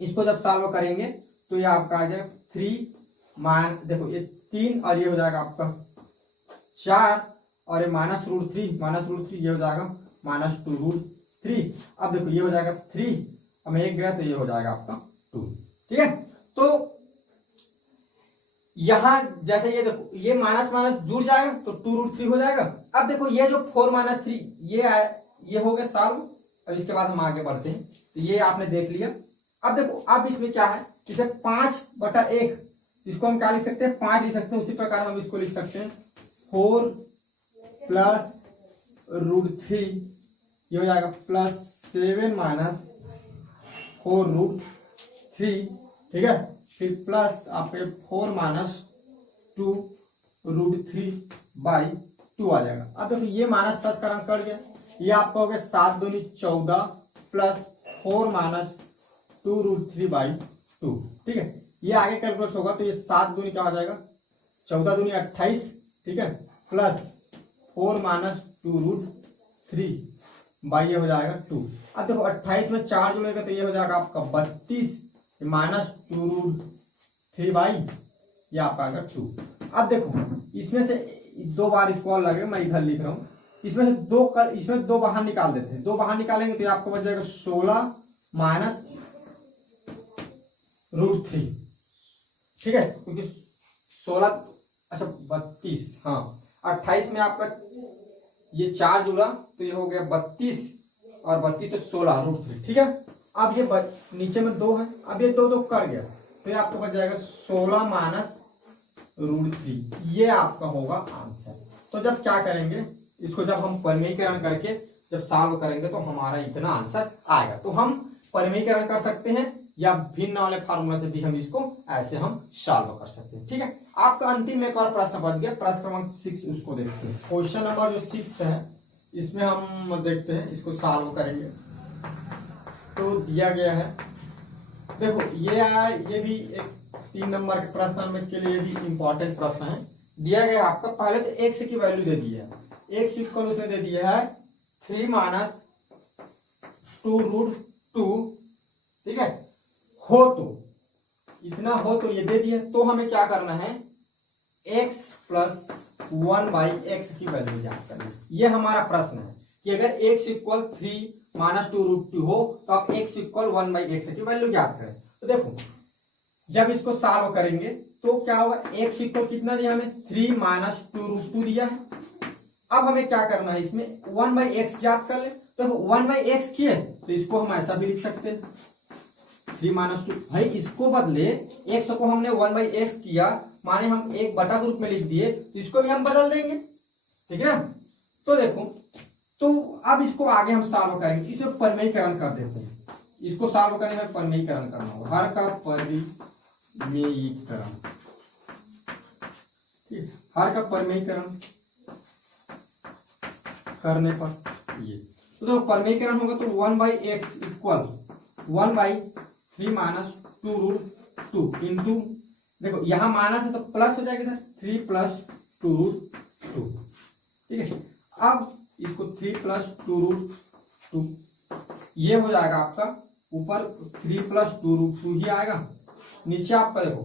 इसको जब सॉल्व करेंगे तो ये आपका आ जाएगा 3 देखो ये 3 और ये हो जाएगा आपका 4 और ये -√3 ये हो जाएगा -2√3। अब देखो ये हो जाएगा 3 और में 1 गया तो ये हो जाएगा आपका 2, ठीक है। तो यहां जैसे ये देखो ये माइनस जुड़ जाएगा तो 2√3 हो जाएगा। अब देखो ये जो 4 - 3 ये हो गया सॉल्व। अब इसके बाद हम आगे बढ़ते हैं। तो ये आपने देख लिया। अब देखो अब इसमें क्या है, इसे 5/1 इसको हम क्या लिख सकते हैं 5 लिख सकते हैं। उसी प्रकार हम इसको लिख सकते हैं 4 + √3 ये हो जाएगा +7 - 4√3, ठीक है। फिर प्लस आपके 4 - 2√3/2 आ जाएगा। अब देखो ये माइनस प्लस का रंग कर गया, ये आपका हो गया 7 दूनी 14 प्लस 4 - 2√3/2, ठीक है। ये आगे कैलकुलेट होगा तो ये 7 दूनी क्या हो जाएगा 14 दूनी 28, ठीक है, प्लस 4 - 2√3 ये हो जाएगा 2। अब देखो 28 में 4 जुड़ेगा तो ये हो जाएगा आपका 32 -2√3 ये आपका आएगा 2। अब देखो इसमें से 2 बार इसको और लगेगा, मैं इधर लिख रहा हूँ। इसमें से 2 बाहर निकाल देते हैं। 2 बाहर निकालेंगे तो ये आपको बच जाएगा 16 - √3, ठीक है, क्योंकि 16 अच्छा 32 हाँ 28 में आपका ये 4 जुड़ा तो ये हो गया 32 और 32 तो 16 √3, ठीक है। अब ये नीचे में 2 है, अब ये 2 कर गया तो ये आपको बच जाएगा 16 - √3 ये आपका होगा आंसर। तो जब क्या करेंगे इसको जब हम परिमीकरण करके जब सॉल्व करेंगे तो हमारा इतना आंसर आएगा। तो हम परिमेयीकरण कर सकते हैं या भिन्न वाले फार्मूला से भी हम इसको ऐसे हम सॉल्व कर सकते हैं। ठीक है, आपका अंतिम एक और प्रश्न बच गया, प्रश्न क्रमांक 6, उसको देखते हैं। क्वेश्चन नंबर जो 6 है इसमें हम देखते हैं, इसको सॉल्व करेंगे। तो दिया गया है, देखो ये भी एक 3 नंबर के प्रश्न के लिए भी इम्पोर्टेंट प्रश्न है। दिया गया है आपका, पहले तो एक्स की वैल्यू दे दी है, एक्स इक्वल उसने दे दिया है 3 - 2√2। ठीक है, हो तो इतना हो तो ये दे दिया, तो हमें क्या करना है, x + 1/x की वैल्यू ज्ञात करनी। ये हमारा प्रश्न है कि अगर x इक्वल 3 - 2√2 हो तो आप x इक्वल 1/x की वैल्यू ज्ञात करें। तो देखो जब इसको सॉल्व करेंगे तो क्या होगा, x इक्वल कितना दिया हमें, 3 - 2√2 दिया है। अब हमें क्या करना है, इसमें 1/x ज्ञात कर ले। तो 1/x किए तो इसको हम ऐसा भी लिख सकते हैं, 3 - 2। भाई इसको बदले x को हमने 1/x किया, माने हम 1/2 रूप में लिख दिए, तो इसको भी हम बदल देंगे। ठीक है, तो देखो, तो अब इसको आगे हम सॉल्व करेंगे, इसमें परिमेयीकरण कर देते हैं। इसको सॉल्व करने में परिमेयीकरण करना होगा, हर का परिमेयीकरण, हर का परिमेयीकरण करने पर ये तो परिमेयीकरण होगा, तो 1/x इक्वल 1/3 - 2√2 इंटू, देखो यहाँ माइनस है तो प्लस हो जाएगा इधर, 3 + 2√2। ठीक है, अब इसको 3 + 2√2 ये हो जाएगा आपका, ऊपर 3 + 2√2 ही आएगा, नीचे आपका देखो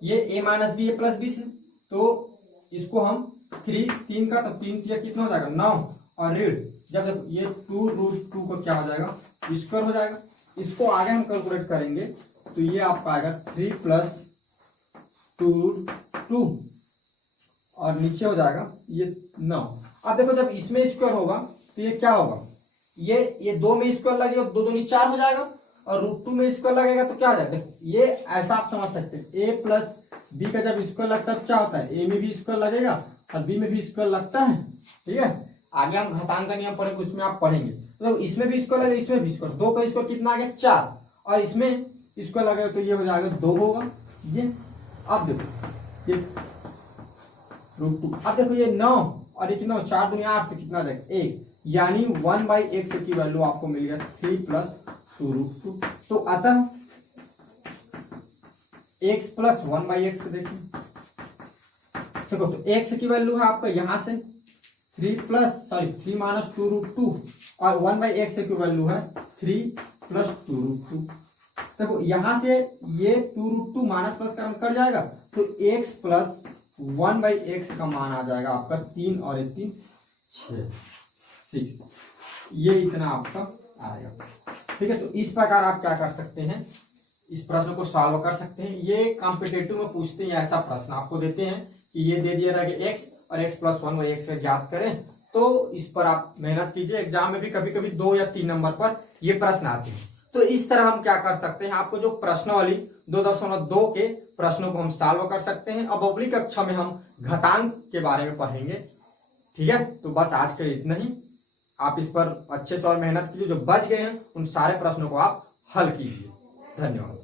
ये a - b a + b से, तो इसको हम 3 का, तो 3 कितना हो जाएगा 9, और ऋण जब देखो ये 2√2 को क्या हो जाएगा, स्क्वायर हो जाएगा। इसको आगे हम कैलकुलेट करेंगे तो ये आपका आएगा 3 + 2√2 और नीचे हो जाएगा ये 9। अब देखो जब इसमें स्क्वायर होगा तो ये क्या होगा, ये 2 में स्क्वायर लगेगा, 2 दूनी 4 हो जाएगा, और √2 में स्क्वायर लगेगा तो क्या हो जाएगा, ये ऐसा आप समझ सकते हैं, a + b का जब स्क्वायर लगता है तो क्या होता है, a में भी स्क्वायर लगेगा और b में भी स्क्वायर लगता है। ठीक है, आगे हम घटांक का नियम पढ़ेंगे, उसमें आप पढ़ेंगे। तो इसमें भी स्क्वायर लगेगा, इसमें भी स्क्वायर, 2 का स्क्वायर कितना आ गया 4, और इसमें स्क्वायर लगेगा तो ये हो जाएगा 2 होगा ये। अब देखो ये √2, अब देखो ये 9 और ये कितना, 4 दूनी 8, तो कितना आ जाएगा 1, यानी 1/x की वैल्यू आपको मिल गया 3 + 2√2। तो अतः x + 1/x देखिए, देखो तो x की वैल्यू है आपका यहाँ से 3 - 2√2 और 1/x की वैल्यू है 3 + 2√2। देखो यहाँ से ये 2√2 माइनस प्लस का कट जाएगा, तो x + 1/x का मान आ जाएगा आपका 3 और 1 3 6, ये इतना आपका आएगा। ठीक है, तो इस प्रकार आप क्या कर सकते हैं, इस प्रश्न को सॉल्व कर सकते हैं। ये कॉम्पिटिटिव में पूछते हैं, ऐसा प्रश्न आपको देते हैं कि ये दे दिया था कि x और x + 1/x का ज्ञात करें, तो इस पर आप मेहनत कीजिए। एग्जाम में भी कभी कभी 2 या 3 नंबर पर ये प्रश्न आते हैं। तो इस तरह हम क्या कर सकते हैं, आपको जो प्रश्नावली 2.2 के प्रश्नों को हम सॉल्व कर सकते हैं। अब अगली कक्षा में हम घटांक के बारे में पढ़ेंगे। ठीक है, तो बस आज के इतना ही। आप इस पर अच्छे से और मेहनत कीजिए, जो बच गए हैं उन सारे प्रश्नों को आप हल कीजिए। धन्यवाद।